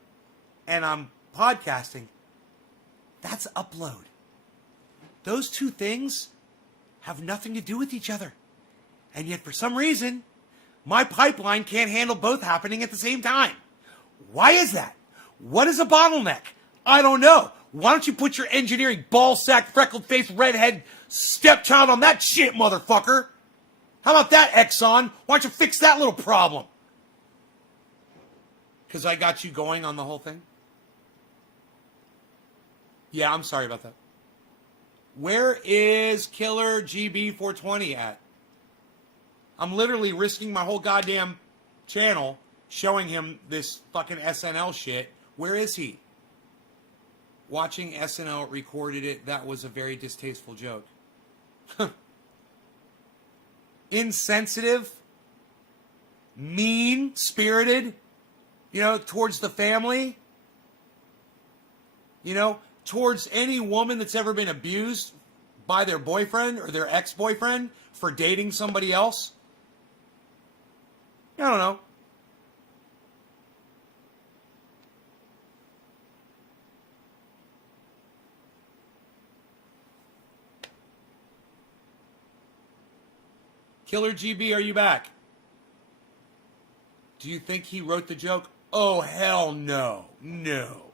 and I'm podcasting, that's upload. Those two things have nothing to do with each other. And yet, for some reason, my pipeline can't handle both happening at the same time. Why is that? What is a bottleneck? I don't know. Why don't you put your engineering ball-sack, freckled-faced, redhead stepchild on that shit, motherfucker? How about that, Exxon? Why don't you fix that little problem? Because I got you going on the whole thing? Yeah, I'm sorry about that. Where is Killer GB420 at? I'm literally risking my whole goddamn channel showing him this fucking SNL shit. Where is he? Watching SNL recorded it. That was a very distasteful joke. Insensitive. Mean-spirited. You know, towards the family. You know, towards any woman that's ever been abused by their boyfriend or their ex-boyfriend for dating somebody else. I don't know. Killer GB, are you back? Do you think he wrote the joke? Oh, hell no. No.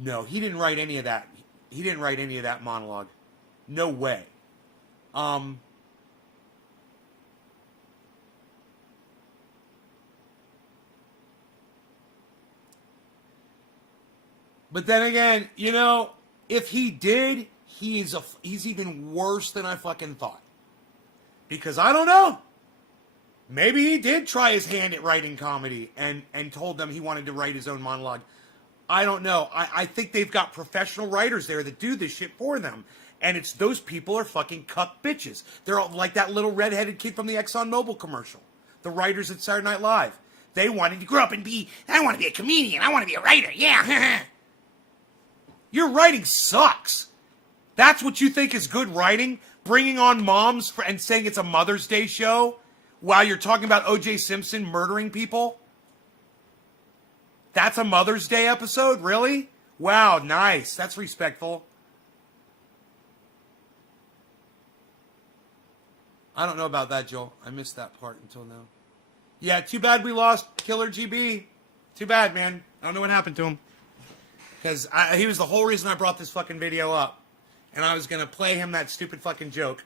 No, he didn't write any of that. He didn't write any of that monologue. No way. But then again, you know, if he did, he's even worse than I fucking thought. Because I don't know. Maybe he did try his hand at writing comedy and told them he wanted to write his own monologue. I don't know. I think they've got professional writers there that do this shit for them. And it's those people are fucking cuck bitches. They're all like that little redheaded kid from the ExxonMobil commercial. The writers at Saturday Night Live. They wanted to grow up and I want to be a comedian. I want to be a writer. Yeah. Your writing sucks. That's what you think is good writing? Bringing on moms and saying it's a Mother's Day show while you're talking about O.J. Simpson murdering people? That's a Mother's Day episode? Really? Wow, nice. That's respectful. I don't know about that, Joel. I missed that part until now. Yeah, too bad we lost Killer GB. Too bad, man. I don't know what happened to him. Because he was the whole reason I brought this fucking video up. And I was going to play him that stupid fucking joke.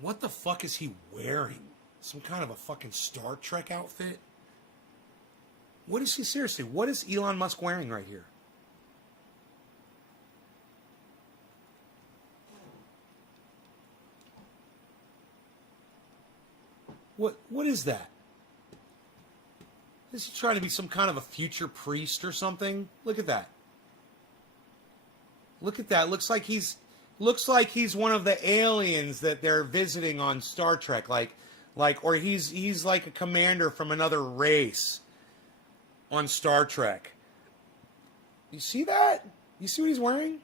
What the fuck is he wearing? Some kind of a fucking Star Trek outfit? What is he, seriously, what is Elon Musk wearing right here? What is that? Is he trying to be some kind of a future priest or something? Look at that. Look at that. Looks like he's one of the aliens that they're visiting on Star Trek, or he's like a commander from another race on Star Trek. You see that? You see what he's wearing?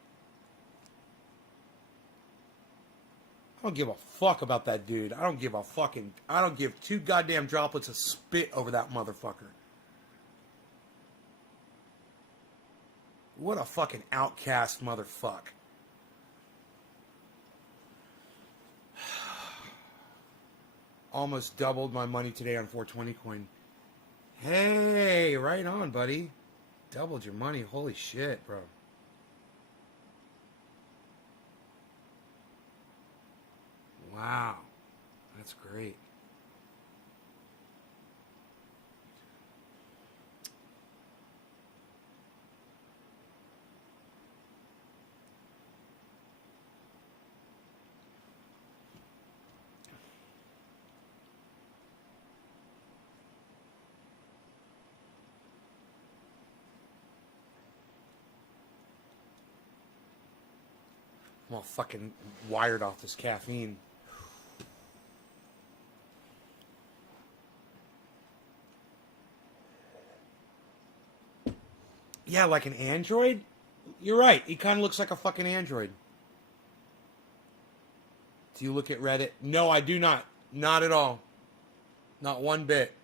I don't give a fuck about that dude. I don't give two goddamn droplets of spit over that motherfucker. What a fucking outcast motherfucker. Almost doubled my money today on 420 coin. Hey, right on, buddy. Doubled your money. Holy shit, bro. Wow. That's great. I'm all fucking wired off this caffeine. Yeah, like an android? You're right. He kind of looks like a fucking android. Do you look at Reddit? No, I do not. Not at all. Not one bit.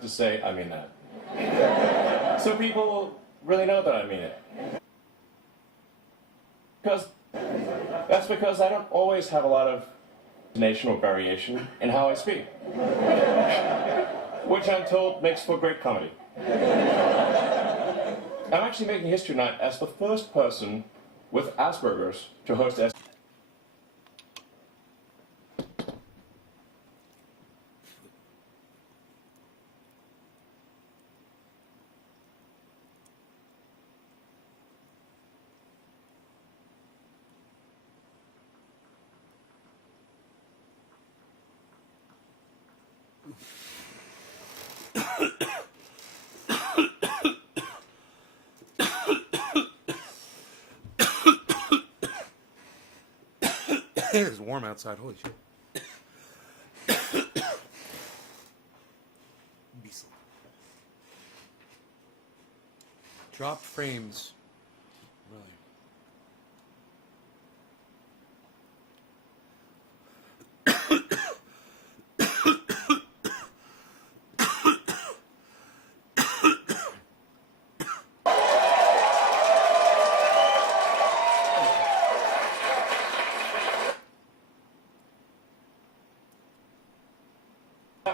To say I mean that. So people really know that I mean it. That's because I don't always have a lot of national variation in how I speak. Which I'm told makes for great comedy. I'm actually making history tonight as the first person with Asperger's to host It is warm outside. Holy shit. Beastly. Drop frames. Really.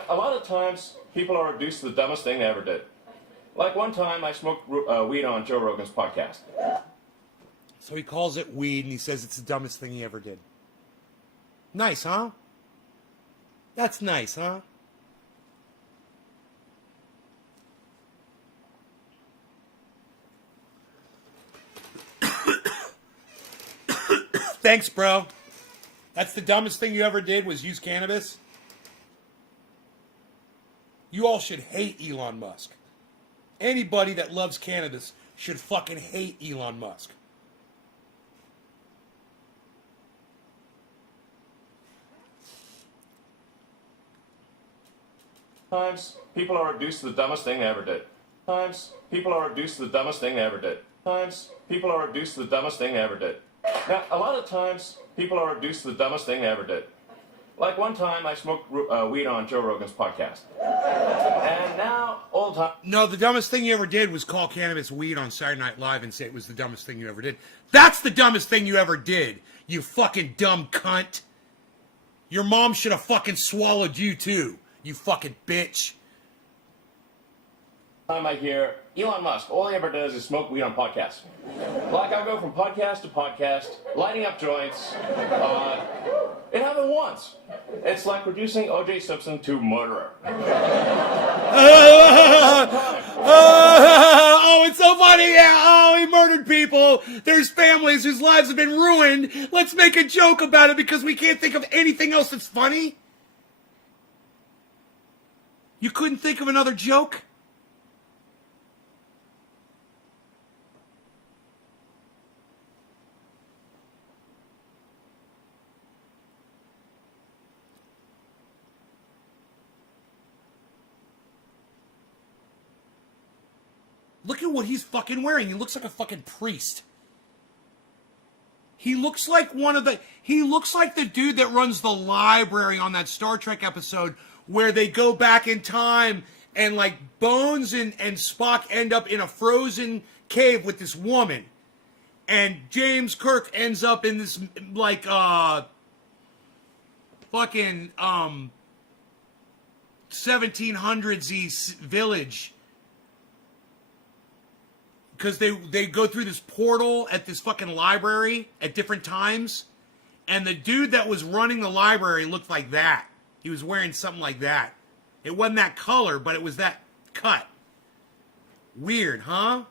A lot of times, people are reduced to the dumbest thing they ever did. Like one time, I smoked weed on Joe Rogan's podcast. So he calls it weed and he says it's the dumbest thing he ever did. Nice, huh? That's nice, huh? Thanks, bro. That's the dumbest thing you ever did was use cannabis? You all should hate Elon Musk. Anybody that loves cannabis should fucking hate Elon Musk. Times, people are reduced to the dumbest thing they ever did. Times, people are reduced to the dumbest thing they ever did. Times, people are reduced to the dumbest thing they ever did. Now, a lot of times, people are reduced to the dumbest thing they ever did. Like one time, I smoked weed on Joe Rogan's podcast. And now, all the time... No, the dumbest thing you ever did was call cannabis weed on Saturday Night Live and say it was the dumbest thing you ever did. That's the dumbest thing you ever did, you fucking dumb cunt. Your mom should have fucking swallowed you too, you fucking bitch. Time I hear Elon Musk, all he ever does is smoke weed on podcasts. Like I go from podcast to podcast, lighting up joints. It happened once. It's like reducing O.J. Simpson to murderer. Oh, it's so funny. Yeah. Oh, he murdered people. There's families whose lives have been ruined. Let's make a joke about it because we can't think of anything else that's funny. You couldn't think of another joke? Look at what he's fucking wearing. He looks like a fucking priest. He looks like he looks like the dude that runs the library on that Star Trek episode where they go back in time and like Bones and Spock end up in a frozen cave with this woman. And James Kirk ends up in this like fucking 1700s-y village. Because they go through this portal at this fucking library at different times. And the dude that was running the library looked like that. He was wearing something like that. It wasn't that color, but it was that cut. Weird, huh?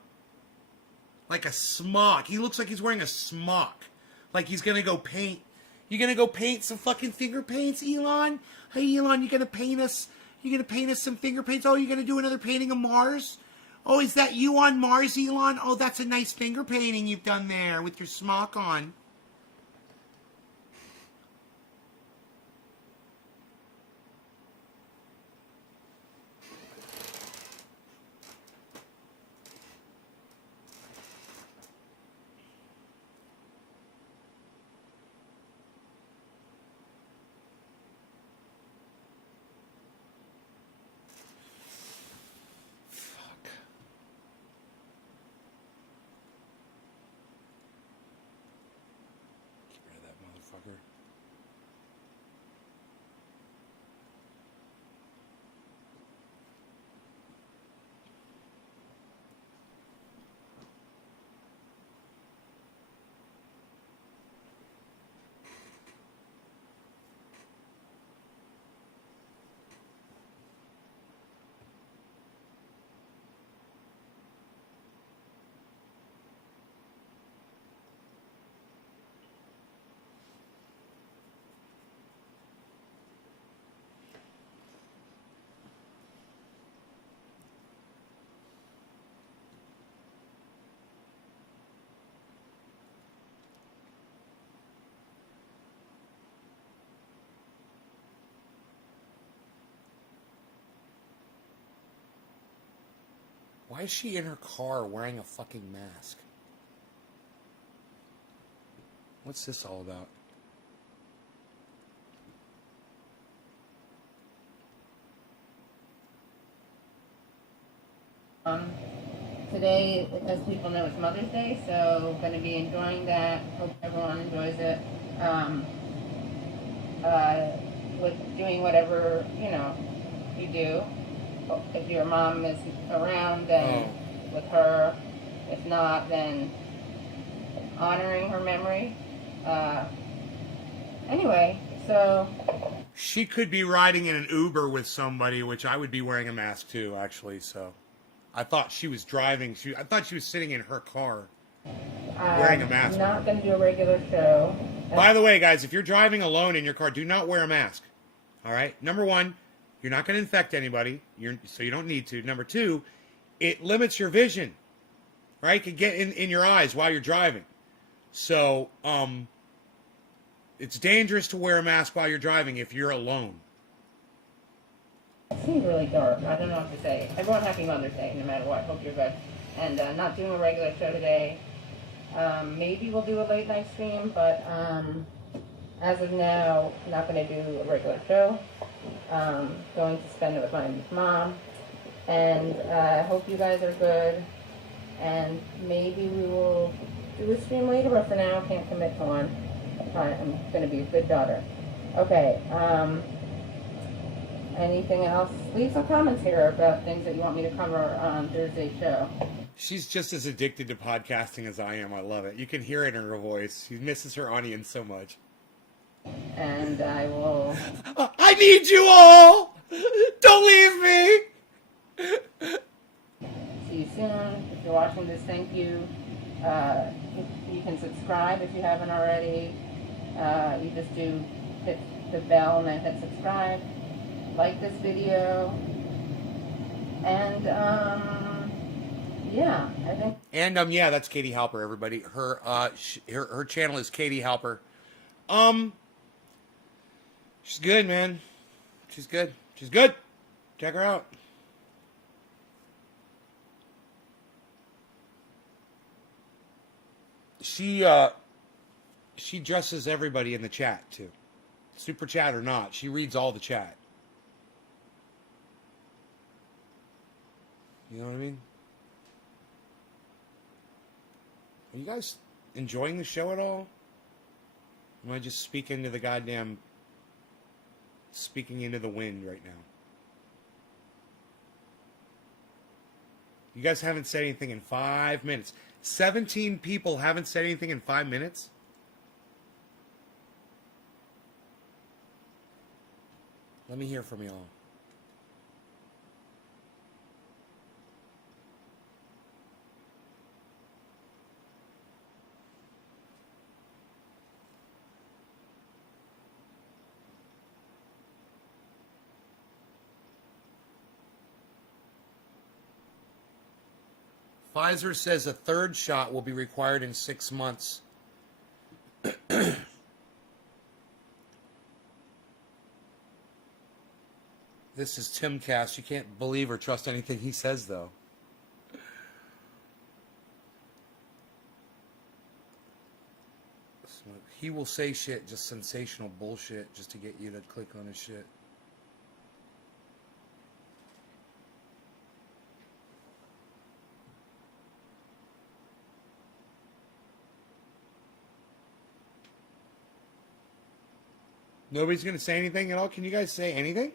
Like a smock. He looks like he's wearing a smock. Like he's gonna go paint. You gonna go paint some fucking finger paints, Elon? Hey, Elon, you gonna paint us? You gonna paint us some finger paints? Oh, you gonna do another painting of Mars? Oh, is that you on Mars, Elon? Oh, that's a nice finger painting you've done there with your smock on. Why is she in her car wearing a fucking mask? What's this all about? Today, as people know, it's Mother's Day, so going to be enjoying that. Hope everyone enjoys it. With doing whatever, you do. If your mom is around, then with her. If not, then honoring her memory. Anyway, so... She could be riding in an Uber with somebody, which I would be wearing a mask too, actually, so... I thought she was driving. I thought she was sitting in her car wearing a mask. I'm not going to do a regular show. By the way, guys, if you're driving alone in your car, do not wear a mask. All right? Number one, you're not going to infect anybody, so you don't need to. Number two, it limits your vision. Right? It can get in your eyes while you're driving. So, it's dangerous to wear a mask while you're driving if you're alone. It seems really dark. I don't know what to say. Everyone happy Mother's Day, no matter what. Hope you're good. And not doing a regular show today. Maybe we'll do a late night stream, but as of now, not going to do a regular show. Going to spend it with my mom. And I hope you guys are good. And maybe we will do a stream later, but for now, can't commit to one. I'm going to be a good daughter. Okay. Anything else? Leave some comments here about things that you want me to cover on Thursday's show. She's just as addicted to podcasting as I am. I love it. You can hear it in her voice. She misses her audience so much. And I will... I need you all! Don't leave me! See you soon. If you're watching this, thank you. You can subscribe if you haven't already. You just hit the bell and then hit subscribe. Like this video, and yeah, I think. And yeah, that's Katie Halper, everybody. Her channel is Katie Halper. She's good, man. She's good. She's good. Check her out. She dresses everybody in the chat too, super chat or not. She reads all the chat. You know what I mean? Are you guys enjoying the show at all? Am I just speaking into the wind right now? You guys haven't said anything in 5 minutes. 17 people haven't said anything in 5 minutes? Let me hear from you all. Pfizer says a third shot will be required in 6 months. This is Timcast. You can't believe or trust anything he says, though. He will say shit, just sensational bullshit, just to get you to click on his shit. Nobody's going to say anything at all? Can you guys say anything?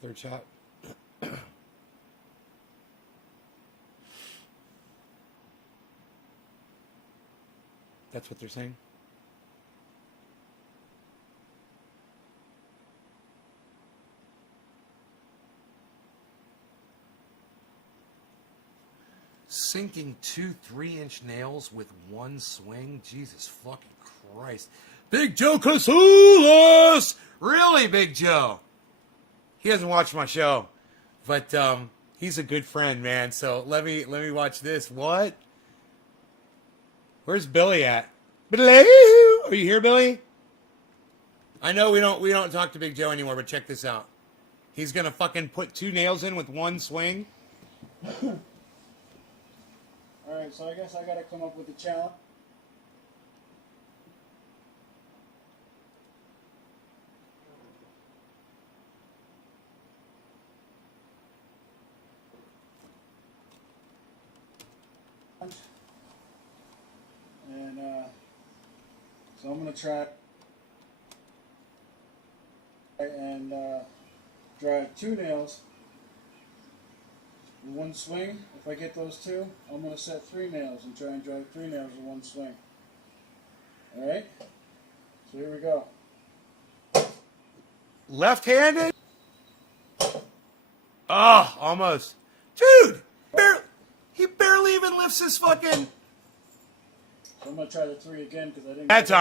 Third shot. That's what they're saying. Sinking 2 3-inch nails with one swing? Jesus fucking Christ. Big Joe Casoulas! Really, Big Joe? He hasn't watched my show. But he's a good friend, man. So let me watch this. What? Where's Billy at? Billy! Are you here, Billy? I know we don't talk to Big Joe anymore, but check this out. He's gonna fucking put 2 nails in with one swing. Alright, so I guess I gotta come up with a challenge. And so I'm gonna try and drive 2 nails in one swing. If I get those 2, I'm gonna set 3 nails and try and drive 3 nails in one swing. Alright? So here we go. Left-handed? Oh, almost. Dude! He barely even lifts his fucking... So I'm gonna try the 3 again because I didn't that get it. time.